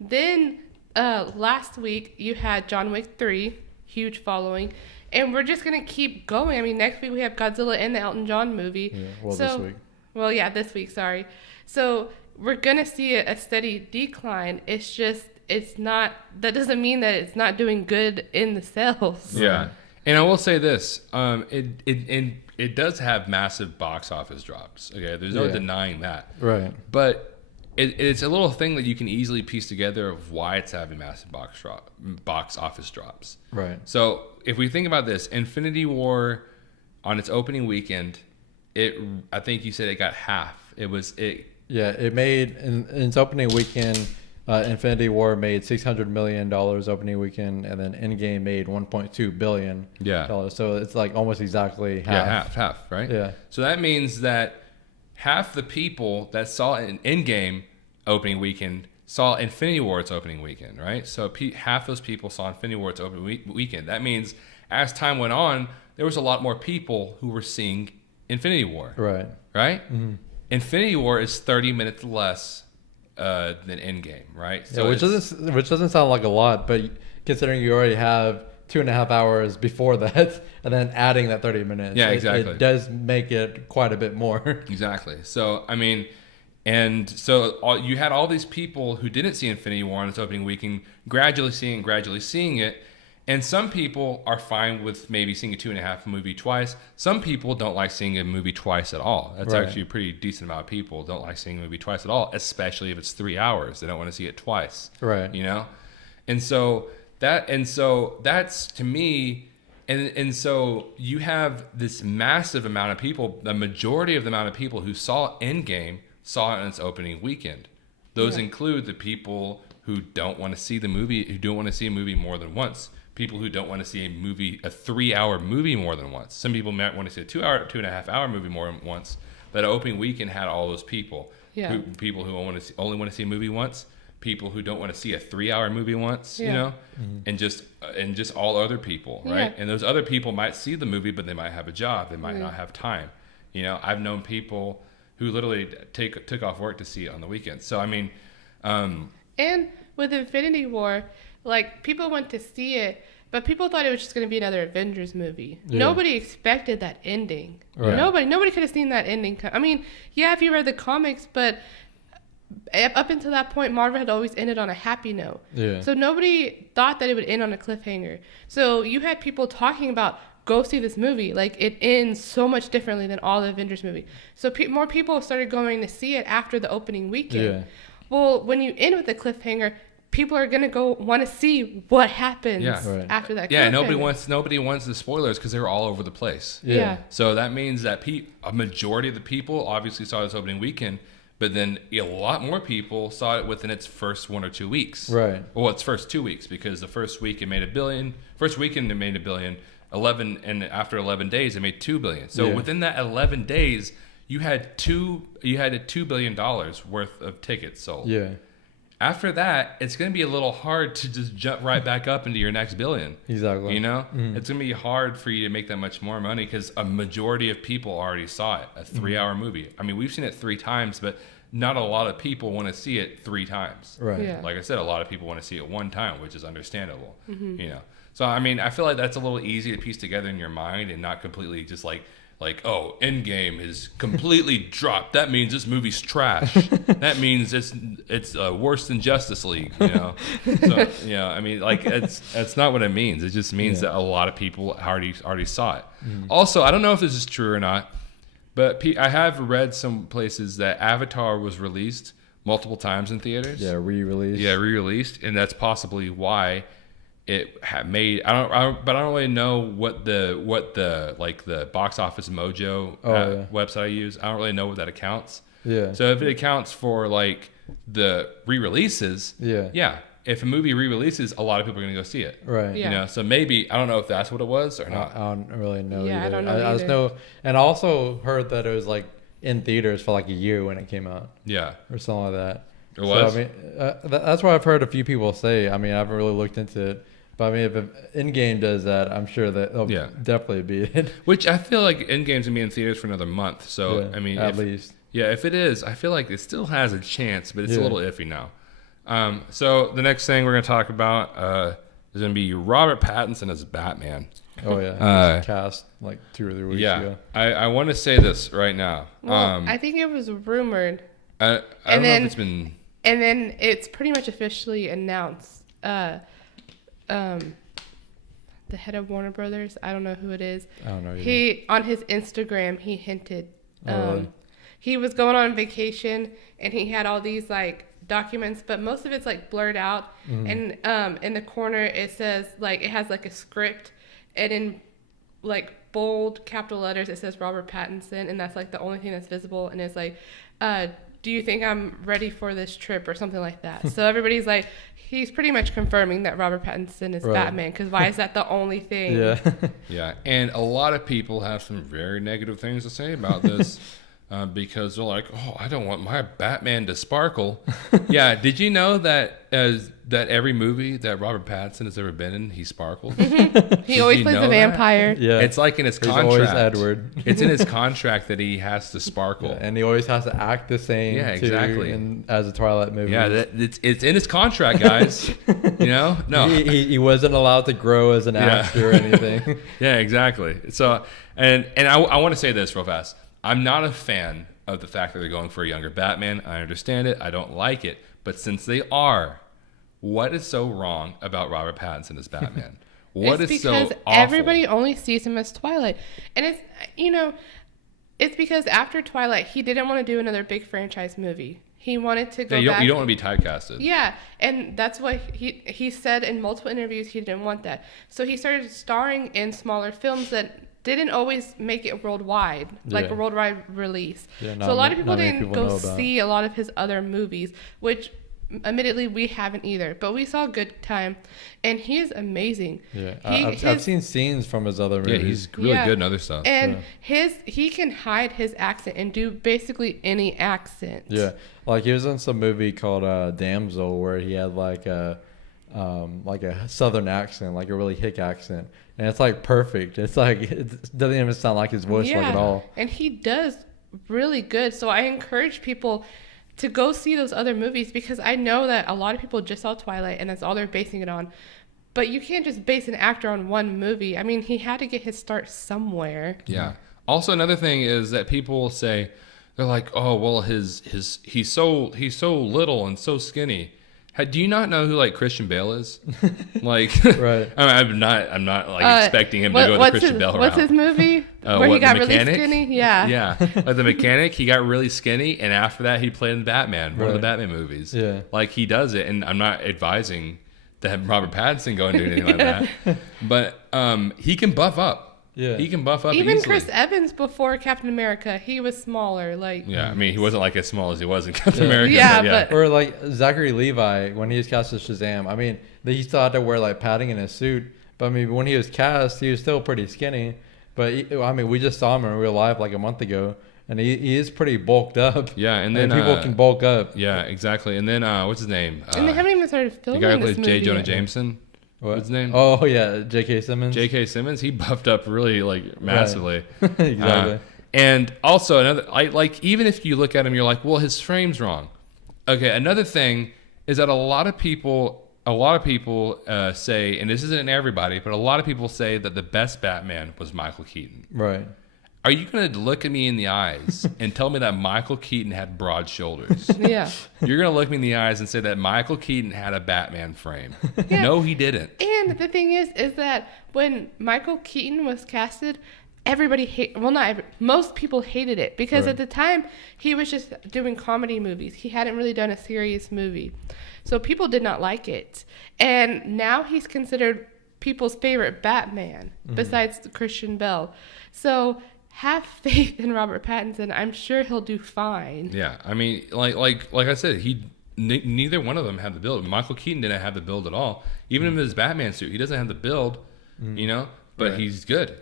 Then last week, you had John Wick 3, huge following. And we're just going to keep going. I mean, next week we have Godzilla and the Elton John movie. Yeah, this week. Well, yeah, this week, sorry. So we're going to see a steady decline. It's just, that doesn't mean that it's not doing good in the sales. Yeah. And I will say this, it does have massive box office drops. Okay, there's no denying that. Right. But it's a little thing that you can easily piece together of why it's having massive box office drops. Right. So if we think about this, Infinity War on its opening weekend, I think you said it got half. Yeah, it made in its opening weekend. Infinity War made $600 million opening weekend, and then Endgame made $1.2 billion. Yeah. So it's almost exactly half. Yeah, half, right? Yeah. So that means that half the people that saw an Endgame opening weekend saw Infinity War its opening weekend, right? So half those people saw Infinity War its opening weekend. That means as time went on, there was a lot more people who were seeing Infinity War. Right. Right? Mm-hmm. Infinity War is 30 minutes less than Endgame, right? So which doesn't sound like a lot, but considering you already have 2.5 hours before that, and then adding that 30 minutes. Yeah, exactly. It does make it quite a bit more. Exactly. So, I mean, and so you had all these people who didn't see Infinity War on its opening weekend, gradually seeing it. And some people are fine with maybe seeing a 2.5 movie twice. Some people don't like seeing a movie twice at all. That's Right. actually a pretty decent amount of people don't like seeing a movie twice at all, especially if it's 3 hours. They don't want to see it twice. Right. You know? And so that's to me, and so you have this massive amount of people, the majority of the amount of people who saw Endgame saw it on its opening weekend. Those include the people who don't want to see the movie, who don't want to see a movie more than once. People who don't want to see a 3-hour movie more than once. Some people might want to see a 2.5 hour movie more than once. But opening weekend had all those people. Yeah. People who only want to see a movie once. People who don't want to see a 3-hour movie once. You know, and just all other people, right? Yeah. And those other people might see the movie, but they might have a job. They might not have time. You know, I've known people who literally took off work to see it on the weekend. So I mean, And with Infinity War, like, people went to see it, but people thought it was just going to be another Avengers movie. Yeah. Nobody expected that ending. Right. Nobody could have seen that ending. I mean, yeah, if you read the comics, but up until that point, Marvel had always ended on a happy note. Yeah. So nobody thought that it would end on a cliffhanger. So you had people talking about, go see this movie. Like, it ends so much differently than all the Avengers movie. So more people started going to see it after the opening weekend. Yeah. Well, when you end with a cliffhanger, people are gonna go want to see what happens Right. after that. yeah, cliffhanger. nobody wants the spoilers because they were all over the place. Yeah. So that means that a majority of the people obviously saw this opening weekend, but then a lot more people saw it within its first 1 or 2 weeks. Right. Well, its first 2 weeks, because the first week it made $1 billion. First weekend it made $1 billion. 11, and after 11 days it made $2 billion. So within that 11 days, you had a $2 billion worth of tickets sold. Yeah. After that, it's going to be a little hard to just jump right back up into your next billion. Exactly. You know, it's going to be hard for you to make that much more money because a majority of people already saw it, a 3-hour movie. I mean, we've seen it 3 times, but not a lot of people want to see it 3 times. Right. Yeah. Like I said, a lot of people want to see it 1 time, which is understandable. You know, so I mean, I feel like that's a little easy to piece together in your mind and not completely just like, oh, Endgame is completely dropped. That means this movie's trash. That means it's worse than Justice League. You know, so I mean, like that's not what it means. It just means that a lot of people already saw it. Also, I don't know if this is true or not, but I have read some places that Avatar was released multiple times in theaters. Yeah, re-release. Yeah, re-released, and that's possibly why it had made. I don't really know what the like the Box Office Mojo website I use. I don't really know what that accounts. Yeah. So if it accounts for like the re-releases, Yeah. If a movie re-releases, a lot of people are gonna go see it. Right. Yeah. You know, so maybe I don't know if that's what it was or not. I don't really know. Yeah, I either. don't know I just either. know, and I also heard that it was like in theaters for like a year when it came out Yeah, or something like that. it was. So, I mean, that's what I've heard a few people say. I mean, I haven't really looked into it, but I mean, if Endgame does that, I'm sure that they'll definitely be it. Which I feel like Endgame's gonna be in theaters for another month. So Yeah, I mean, at least. Yeah, if it is, I feel like it still has a chance, but it's a little iffy now. So the next thing we're going to talk about is going to be Robert Pattinson as Batman. Oh yeah, he was cast like 2 or 3 weeks ago. I want to say this right now. Well, I think it was rumored, I don't know if it's been. and then it's pretty much officially announced. The head of Warner Brothers, I don't know who it is. I don't know either. He on his Instagram he hinted. Really? He was going on vacation and he had all these like documents, but most of it's like blurred out. And in the corner it says like it has like a script, and in like bold capital letters it says Robert Pattinson, and that's like the only thing that's visible. And it's like, do you think I'm ready for this trip or something like that? So everybody's like, he's pretty much confirming that Robert Pattinson is Batman, because why is that the only thing? Yeah. Yeah, and a lot of people have some very negative things to say about this. because they're like, oh, I don't want my Batman to sparkle. Yeah, did you know that that every movie that Robert Pattinson has ever been in, he sparkles? He always plays a vampire. Yeah, it's like in his he's contract. always Edward. It's in his contract that he has to sparkle. Yeah, and he always has to act the same. Yeah, exactly. As a Twilight movie. Yeah, it's in his contract, guys. No, he wasn't allowed to grow as an actor or anything. Yeah, exactly. So, and I want to say this real fast. I'm not a fan of the fact that they're going for a younger Batman. I understand it. I don't like it. But since they are, what is so wrong about Robert Pattinson as Batman? What is so awful? Because everybody only sees him as Twilight. And it's, it's because after Twilight, he didn't want to do another big franchise movie. He wanted to go back. You don't want to be typecasted. Yeah, and that's what he said in multiple interviews. He didn't want that. So he started starring in smaller films that didn't always make it worldwide, like a worldwide release. Yeah, so a lot of people didn't go see a lot of his other movies, which admittedly we haven't either. But we saw Good Time, and he is amazing. Yeah, I've seen scenes from his other movies. Yeah, he's really good in other stuff. And he can hide his accent and do basically any accent. Yeah, like he was in some movie called Damsel, where he had like a southern accent, like a really hick accent. And it's like perfect. It's like it doesn't even sound like his voice like at all. And he does really good. So I encourage people to go see those other movies, because I know that a lot of people just saw Twilight and that's all they're basing it on. But you can't just base an actor on one movie. I mean, he had to get his start somewhere. Yeah. Also, another thing is that people say, they're like, oh, well, he's so little and so skinny. Do you not know who like Christian Bale is? Like, right? I'm not like expecting him to go the Christian Bale route. What's his movie where he got really skinny? Yeah, yeah. Like The Mechanic, he got really skinny, and after that, he played in Batman, one of the Batman movies. Yeah, like he does it, and I'm not advising that Robert Pattinson go and do anything like that, but he can buff up. Yeah, he can buff up. Even easily. Chris Evans before Captain America, he was smaller. Like, yeah, I mean, he wasn't like as small as he was in Captain America. Yeah, but or like Zachary Levi when he was cast as Shazam. I mean, he still had to wear like padding in his suit. But I mean, when he was cast, he was still pretty skinny. But I mean, we just saw him in real life like a month ago, and he is pretty bulked up. Yeah, and then people can bulk up. Yeah, exactly. And then what's his name? And they haven't even started filming the guy who this plays movie J. Jonah yet. Jameson. What's his name? Oh yeah, J.K. Simmons. J.K. Simmons. He buffed up really like massively. Right. Exactly. And also another, like even if you look at him, you're like, well, his frame's wrong. Okay. Another thing is that a lot of people say, and this isn't everybody, but a lot of people say that the best Batman was Michael Keaton. Right. Are you going to look at me in the eyes and tell me that Michael Keaton had broad shoulders? Yeah. You're going to look me in the eyes and say that Michael Keaton had a Batman frame. Yeah. No, he didn't. And the thing is that when Michael Keaton was casted, most people hated it, because at the time he was just doing comedy movies. He hadn't really done a serious movie. So people did not like it. And now he's considered people's favorite Batman besides Christian Bale. So have faith in Robert Pattinson. I'm sure he'll do fine. Yeah, I mean, like I said, neither one of them had the build. Michael Keaton didn't have the build at all. Even in his Batman suit, he doesn't have the build, but he's good.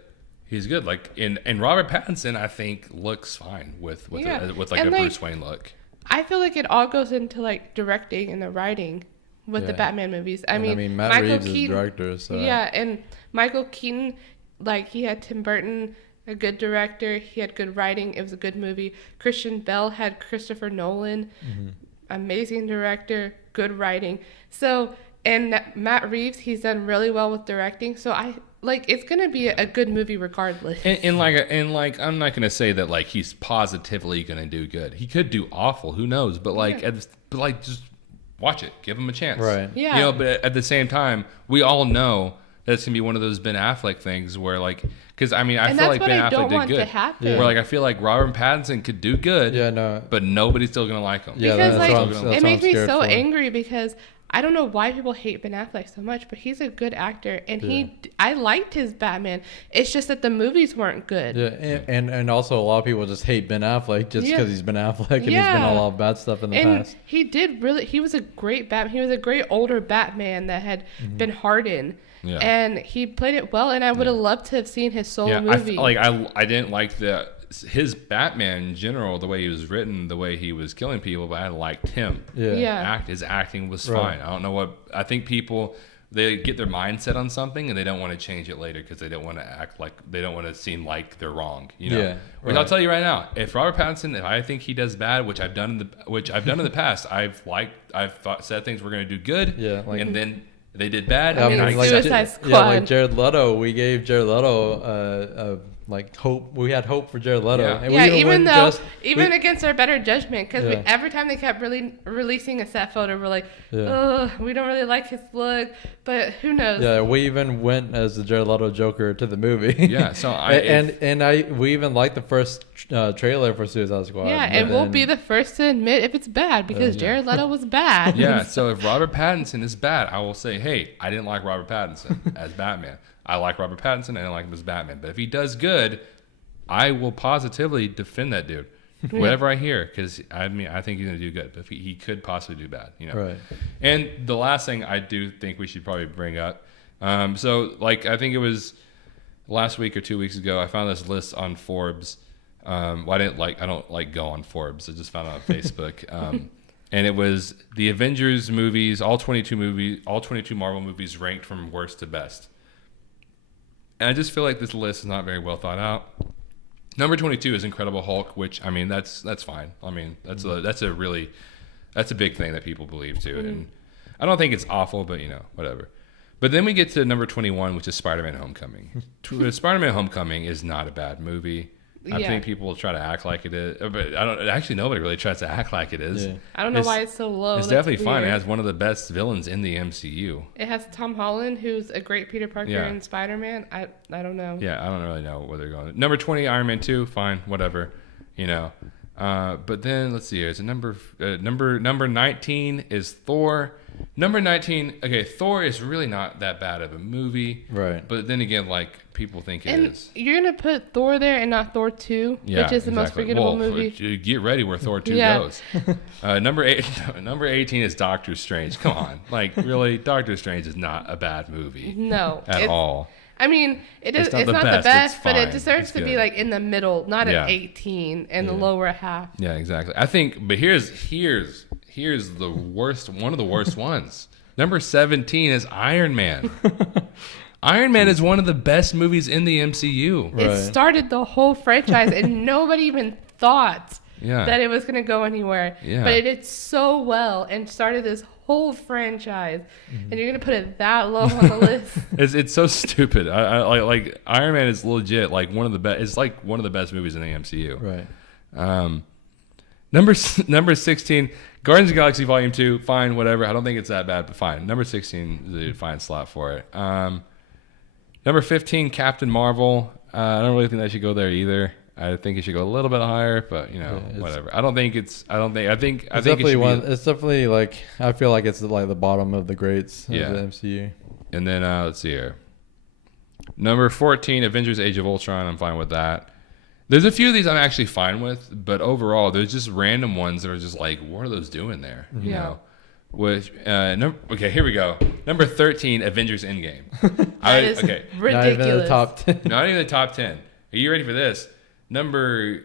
He's good. Like and Robert Pattinson, I think, looks fine with like a Bruce Wayne look. I feel like it all goes into like directing and the writing with the Batman movies. I mean, Matt Michael Reeves Keaton, is director, so yeah, and Michael Keaton, like he had Tim Burton, a good director. He had good writing. It was a good movie. Christian Bale had Christopher Nolan, amazing director, good writing. So, and Matt Reeves, he's done really well with directing. So it's gonna be a good movie regardless. And I'm not gonna say that like he's positively gonna do good. He could do awful. Who knows? But just watch it. Give him a chance. Right. Yeah. But at the same time, we all know that it's gonna be one of those Ben Affleck things where because I mean I feel like Ben Affleck did good. Yeah. Where I feel like Robert Pattinson could do good. Yeah. No. But nobody's still gonna like him. Yeah. Because it makes me so angry because I don't know why people hate Ben Affleck so much, but he's a good actor, and I liked his Batman. It's just that the movies weren't good. Yeah, and also a lot of people just hate Ben Affleck just because he's Ben Affleck and he's been a lot of bad stuff in the past. He was a great Batman. He was a great older Batman that had been hardened. Yeah. And he played it well, and I would have loved to have seen his solo movie. I didn't like the his Batman in general, the way he was written, the way he was killing people, but I liked him. Yeah. His acting was Right. fine. I don't know what I think people they get their mindset on something and they don't want to change it later because they don't want to act like they don't want to seem like they're wrong. You know. Yeah, Which I'll right. tell you right now, if Robert Pattinson, if I think he does bad, which I've done in the past, said things we're going to do good, Yeah, like- and then they did bad. I and mean, I like, accepted Suicide it. Squad. yeah, like Jared Leto, we gave Jared Leto like hope. We had hope for Jared Leto. Yeah. And Yeah, we even went though, we- against our better judgment, because Yeah. every time they kept releasing a set photo, we're like, Yeah. ugh, we don't really like his look, but who knows? Yeah, we even went as the Jared Leto Joker to the movie. Yeah, so we even liked the first trailer for Suicide Squad. Yeah, but and we'll then- be the first to admit if it's bad because Yeah. Jared Leto was bad. Yeah, so if Robert Pattinson is bad, I will say, hey, I didn't like Robert Pattinson as Batman. I like Robert Pattinson. I didn't like him as Batman. But if he does good, I will positively defend that dude. Whatever I hear, because I think he's going to do good. But if he could possibly do bad, you know. Right. And the last thing I do think we should probably bring up. So, like, I think it was last week or 2 weeks ago, I found this list on Forbes. Well, I don't like go on Forbes. I just found it on Facebook. And it was the Avengers movies, all 22 Marvel movies ranked from worst to best. And I just feel like this list is not very well thought out. Number 22 is Incredible Hulk, which I mean that's fine. I mean that's a big thing that people believe too, and I don't think it's awful, but you know whatever. But then we get to number 21, which is Spider-Man: Homecoming. Spider-Man: Homecoming is not a bad movie. I Yeah. think people try to act like it is, but I don't. Actually, nobody really tries to act like it is. Yeah. I don't know why it's so low. It's That's definitely fine. It weird. has one of the best villains in the MCU. It has Tom Holland, who's a great Peter Parker Yeah. and Spider-Man. I don't know. Yeah, I don't really know where they're going. Number 20, Iron Man 2, fine, whatever, you know. But then let's see here. It's a number 19 is Thor. Number 19, okay, Thor is really not that bad of a movie. Right. But then again, like people think it And is. you're gonna put Thor there and not Thor 2, Yeah, which is the most exactly. forgettable Well, movie. Get ready where Thor 2 Yeah. goes. Number 18 is Doctor Strange. Come on, like really, Doctor Strange is not a bad movie No, at all. I mean, it's not not the the best, best, it's but fine. it deserves It's to be good. like in the middle, not Yeah. an 18 and the Yeah. lower half. Yeah, exactly. I think, but here's the worst, one of the worst ones. Number 17 is Iron Man. Iron Man is one of the best movies in the MCU. Right. It started the whole franchise, and nobody even thought Yeah. that it was going to go anywhere. Yeah. But it did so well and started this whole franchise, and you're going to put it that low on the list. It's so stupid. I like Iron Man is legit like one of the best. It's like one of the best movies in the MCU. Right. Number 16, Guardians of the Galaxy Volume 2. Fine, whatever. I don't think it's that bad, but fine. Number 16 is a fine slot for it. Number 15, Captain Marvel. I don't really think that should go there either. I think it should go a little bit higher, but you know, Yeah, whatever. I think it It's should definitely be. It's definitely like I feel like it's like the bottom of the greats Yeah. of the MCU. And then let's see here. Number 14, Avengers: Age of Ultron. I'm fine with that. There's a few of these I'm actually fine with, but overall, there's just random ones that are just like, what are those doing there? You Yeah. know. Which okay, here we go. Number 13, Avengers: Endgame. That is Not ridiculous. even the top 10. Not even the top 10. Are you ready for this? Number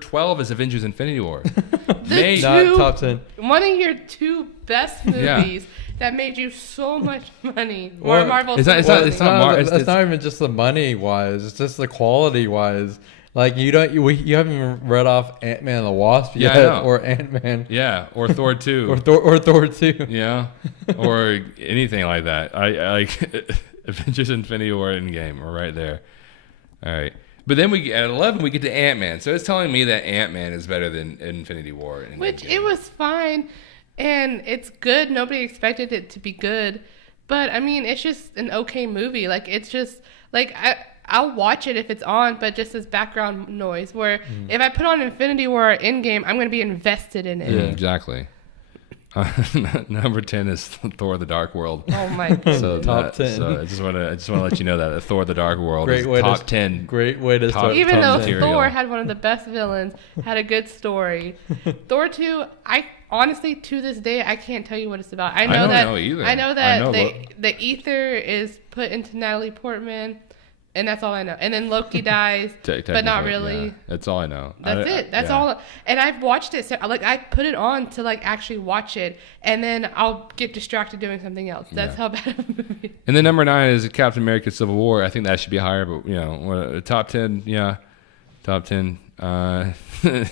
12 is Avengers: Infinity War. May- Not- Not top 10. One of your two best Yeah. movies that made you so much money. Well, Marvel. it's not- it's not- it's not Mar- It's it's- not even just the money wise. It's just the quality wise. Like you haven't even read off Ant-Man and the Wasp Yeah, I yet, know. or Ant-Man, yeah, or Thor 2. or Thor 2. Yeah, or anything like that. I like Avengers: Infinity War and Endgame. We're right there. All right, but then at 11 we get to Ant-Man. So it's telling me that Ant-Man is better than Infinity War. And Which Endgame. it was fine, and it's good. Nobody expected it to be good, but I mean, it's just an okay movie. Like it's just like I'll watch it if it's on, but just as background noise. Where if I put on Infinity War or Endgame, I'm gonna be invested in it. Yeah, exactly. Number 10 is Thor: The Dark World. Oh my god. So Top 10. So I just want to let you know that Thor: The Dark World Great is way top to 10. Great way to Top- start. Even though top 10. material. Thor had one of the best villains, had a good story. Thor 2, I honestly to this day I can't tell you what it's about. don't know either. I know I that know, the ether is put into Natalie Portman. And that's all I know. And then Loki dies, but not really. Yeah, that's all I know. That's it. That's all. And I've watched it. So, like, I put it on to like actually watch it, and then I'll get distracted doing something else. That's how bad of a movie it is. And then number 9 is Captain America: Civil War. I think that should be higher, but top 10, top 10.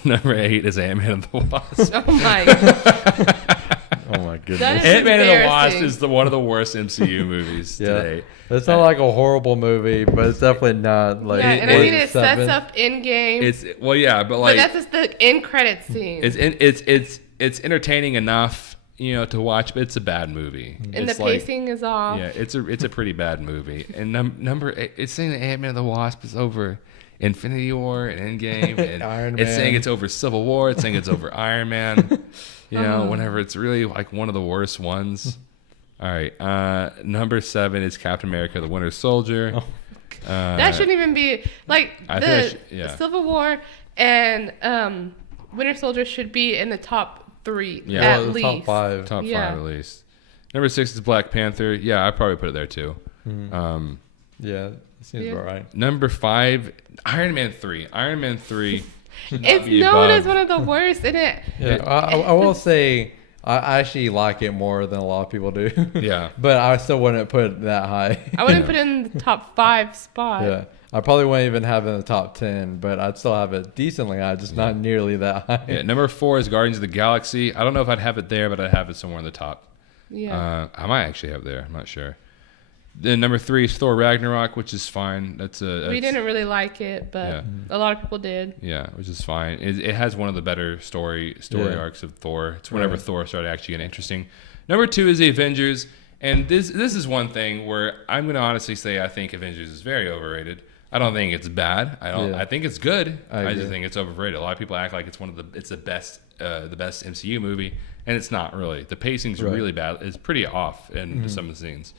Number 8 is Ant-Man and the Wasp. Oh my god. Oh my goodness. That is Ant-Man and the Wasp embarrassing. is one of the worst MCU movies today. It's not like a horrible movie, but it's definitely not like. Yeah, and I mean it sets 7. up Endgame. But But that's just the end credit scene. it's entertaining enough, to watch, but it's a bad movie. And It's the like- pacing is off. Yeah, it's a pretty bad movie. And number 8, it's saying that Ant-Man and the Wasp is over Infinity War and Endgame, and Iron it's Man. saying it's over Civil War. It's saying it's over Iron Man. Whenever it's really like one of the worst ones. All right, number 7 is Captain America: The Winter Soldier. That shouldn't even be like I think Civil War and Winter Soldier should be in the top 3 Yeah. at Well, the least. top 5. top Yeah. 5 at least. Number 6 is Black Panther. Yeah, I'd probably put it there too. Yeah, it seems Yeah. about right. Number 5, Iron Man 3. Iron Man 3. should not It's be known above- as one of the worst, isn't it? Yeah, I will say I actually like it more than a lot of people do. Yeah. But I still wouldn't put it that high. I wouldn't put it in the top 5 spot. Yeah. I probably wouldn't even have it in the top 10, but I'd still have it decently high, just not nearly that high. Yeah, number 4 is Guardians of the Galaxy. I don't know if I'd have it there, but I'd have it somewhere in the top. Yeah. I might actually have it there. I'm not sure. Then number 3 is Thor Ragnarok, which is fine. We didn't really like it, but Yeah. a lot of people did. Yeah, which is fine. It has one of the better story Yeah. arcs of Thor. It's whenever Right. Thor started actually getting interesting. Number 2 is the Avengers, and this is one thing where I'm going to honestly say I think Avengers is very overrated. I don't think it's bad. I think it's good. I I agree. just think it's overrated. A lot of people act like it's the best MCU movie, and it's not really. The pacing's Right. really bad. It's pretty off in some of the scenes.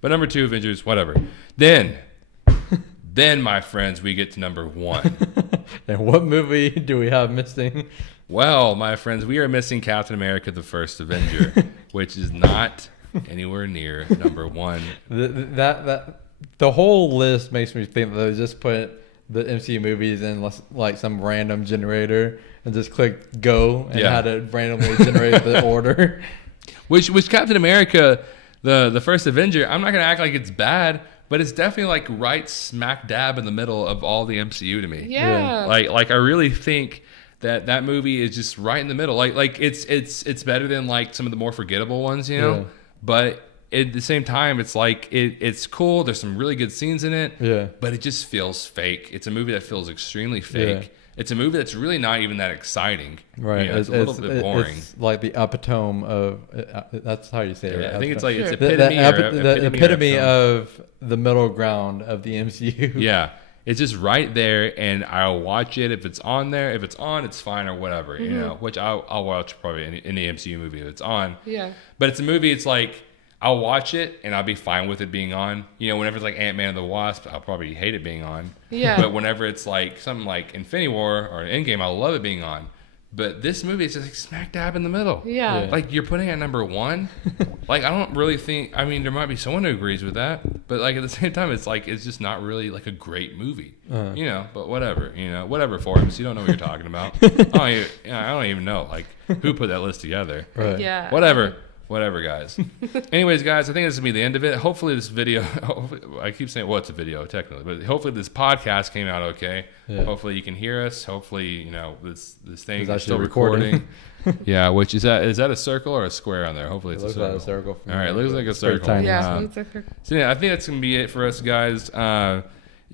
But number 2, Avengers, whatever. Then my friends, we get to number 1. And what movie do we have missing? Well, my friends, we are missing Captain America: The First Avenger, which is not anywhere near number 1. The whole list makes me think that they just put the MCU movies in like some random generator and just click go and had it randomly generate the order. Which Captain America, the First Avenger, I'm not gonna act like it's bad, but it's definitely like right smack dab in the middle of all the MCU to me. Yeah. Like I really think that movie is just right in the middle. Like it's better than like some of the more forgettable ones, Yeah. But at the same time, it's like it's cool. There's some really good scenes in it. Yeah. But it just feels fake. It's a movie that feels extremely fake. Yeah. It's a movie that's really not even that exciting. Right. It's a little bit boring. It's like the epitome of that's how you say it. Yeah, Right? I think it's like it's Sure. epitome, the epitome of the middle ground of the MCU. Yeah, it's just right there, and I'll watch it if it's on there. If it's on, it's fine or whatever, Which I'll watch probably any MCU movie if it's on. Yeah. But it's a movie. It's like I'll watch it and I'll be fine with it being on. Whenever it's like Ant-Man and the Wasp, I'll probably hate it being on. Yeah. But whenever it's like something like Infinity War or Endgame, I love it being on. But this movie is just like smack dab in the middle. Yeah. Yeah. Like you're putting it at number 1. Like I don't really think. I mean, there might be someone who agrees with that, but like at the same time, it's like it's just not really like a great movie. But whatever. Whatever Forbes. You don't know what you're talking about. I don't even know like who put that list together. Right. Yeah. Whatever, guys. Anyways, guys, I think this is going to be the end of it. Hopefully this video, I keep saying, well, it's a video technically, but hopefully this podcast came out okay. Yeah. Hopefully you can hear us. Hopefully, this thing It's is still actually recording. Yeah, which is that a circle or a square on there? Hopefully It it's looks a like circle. a circle. from All right, here, looks but like a it's very circle. tiny. Yeah. So yeah, I think that's going to be it for us, guys.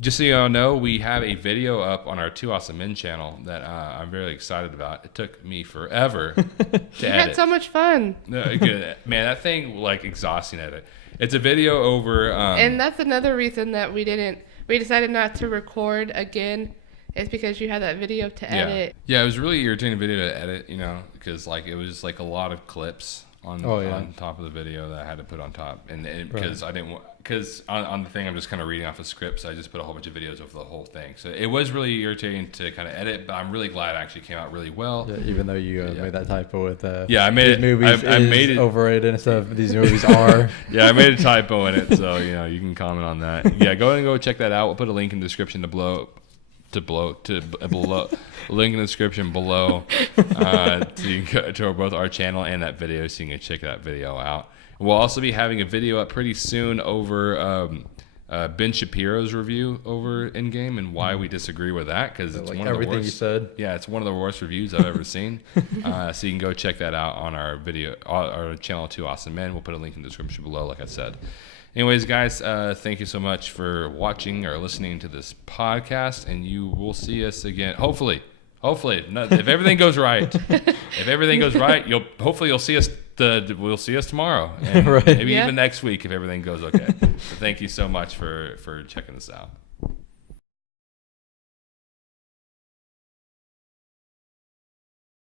Just so y'all know, we have a video up on our Two Awesome Men channel that I'm very excited about. It took me forever to We edit. had so much fun. No, good. Man, that thing like exhausting edit. It's a video over. And that's another reason that we decided not to record again, is because you had that video to edit. Yeah, it was really irritating video to edit. Because like it was like a lot of clips on top of the video that I had to put on top, and because I didn't because on the thing I'm just kind of reading off a script, so I just put a whole bunch of videos over the whole thing. So it was really irritating to kind of edit, but I'm really glad it actually came out really well. Yeah, even though you made that typo with I made it. Movies I made it overrated and stuff. These movies are. Yeah, I made a typo in it, so you can comment on that. Yeah, go ahead and go check that out. We'll put a link in the description below. Link in the description below to both our channel and that video, so you can check that video out. We'll also be having a video up pretty soon over Ben Shapiro's review over Endgame and why we disagree with that, because it's one of the worst. Everything you said. Yeah, it's one of the worst reviews I've ever seen. So you can go check that out on our channel 2 Awesome Men. We'll put a link in the description below, like I said. Anyways, guys, thank you so much for watching or listening to this podcast, and you will see us again. Hopefully, if everything goes right, you'll see us. We'll see us tomorrow, and maybe even next week if everything goes okay. So thank you so much for checking this out.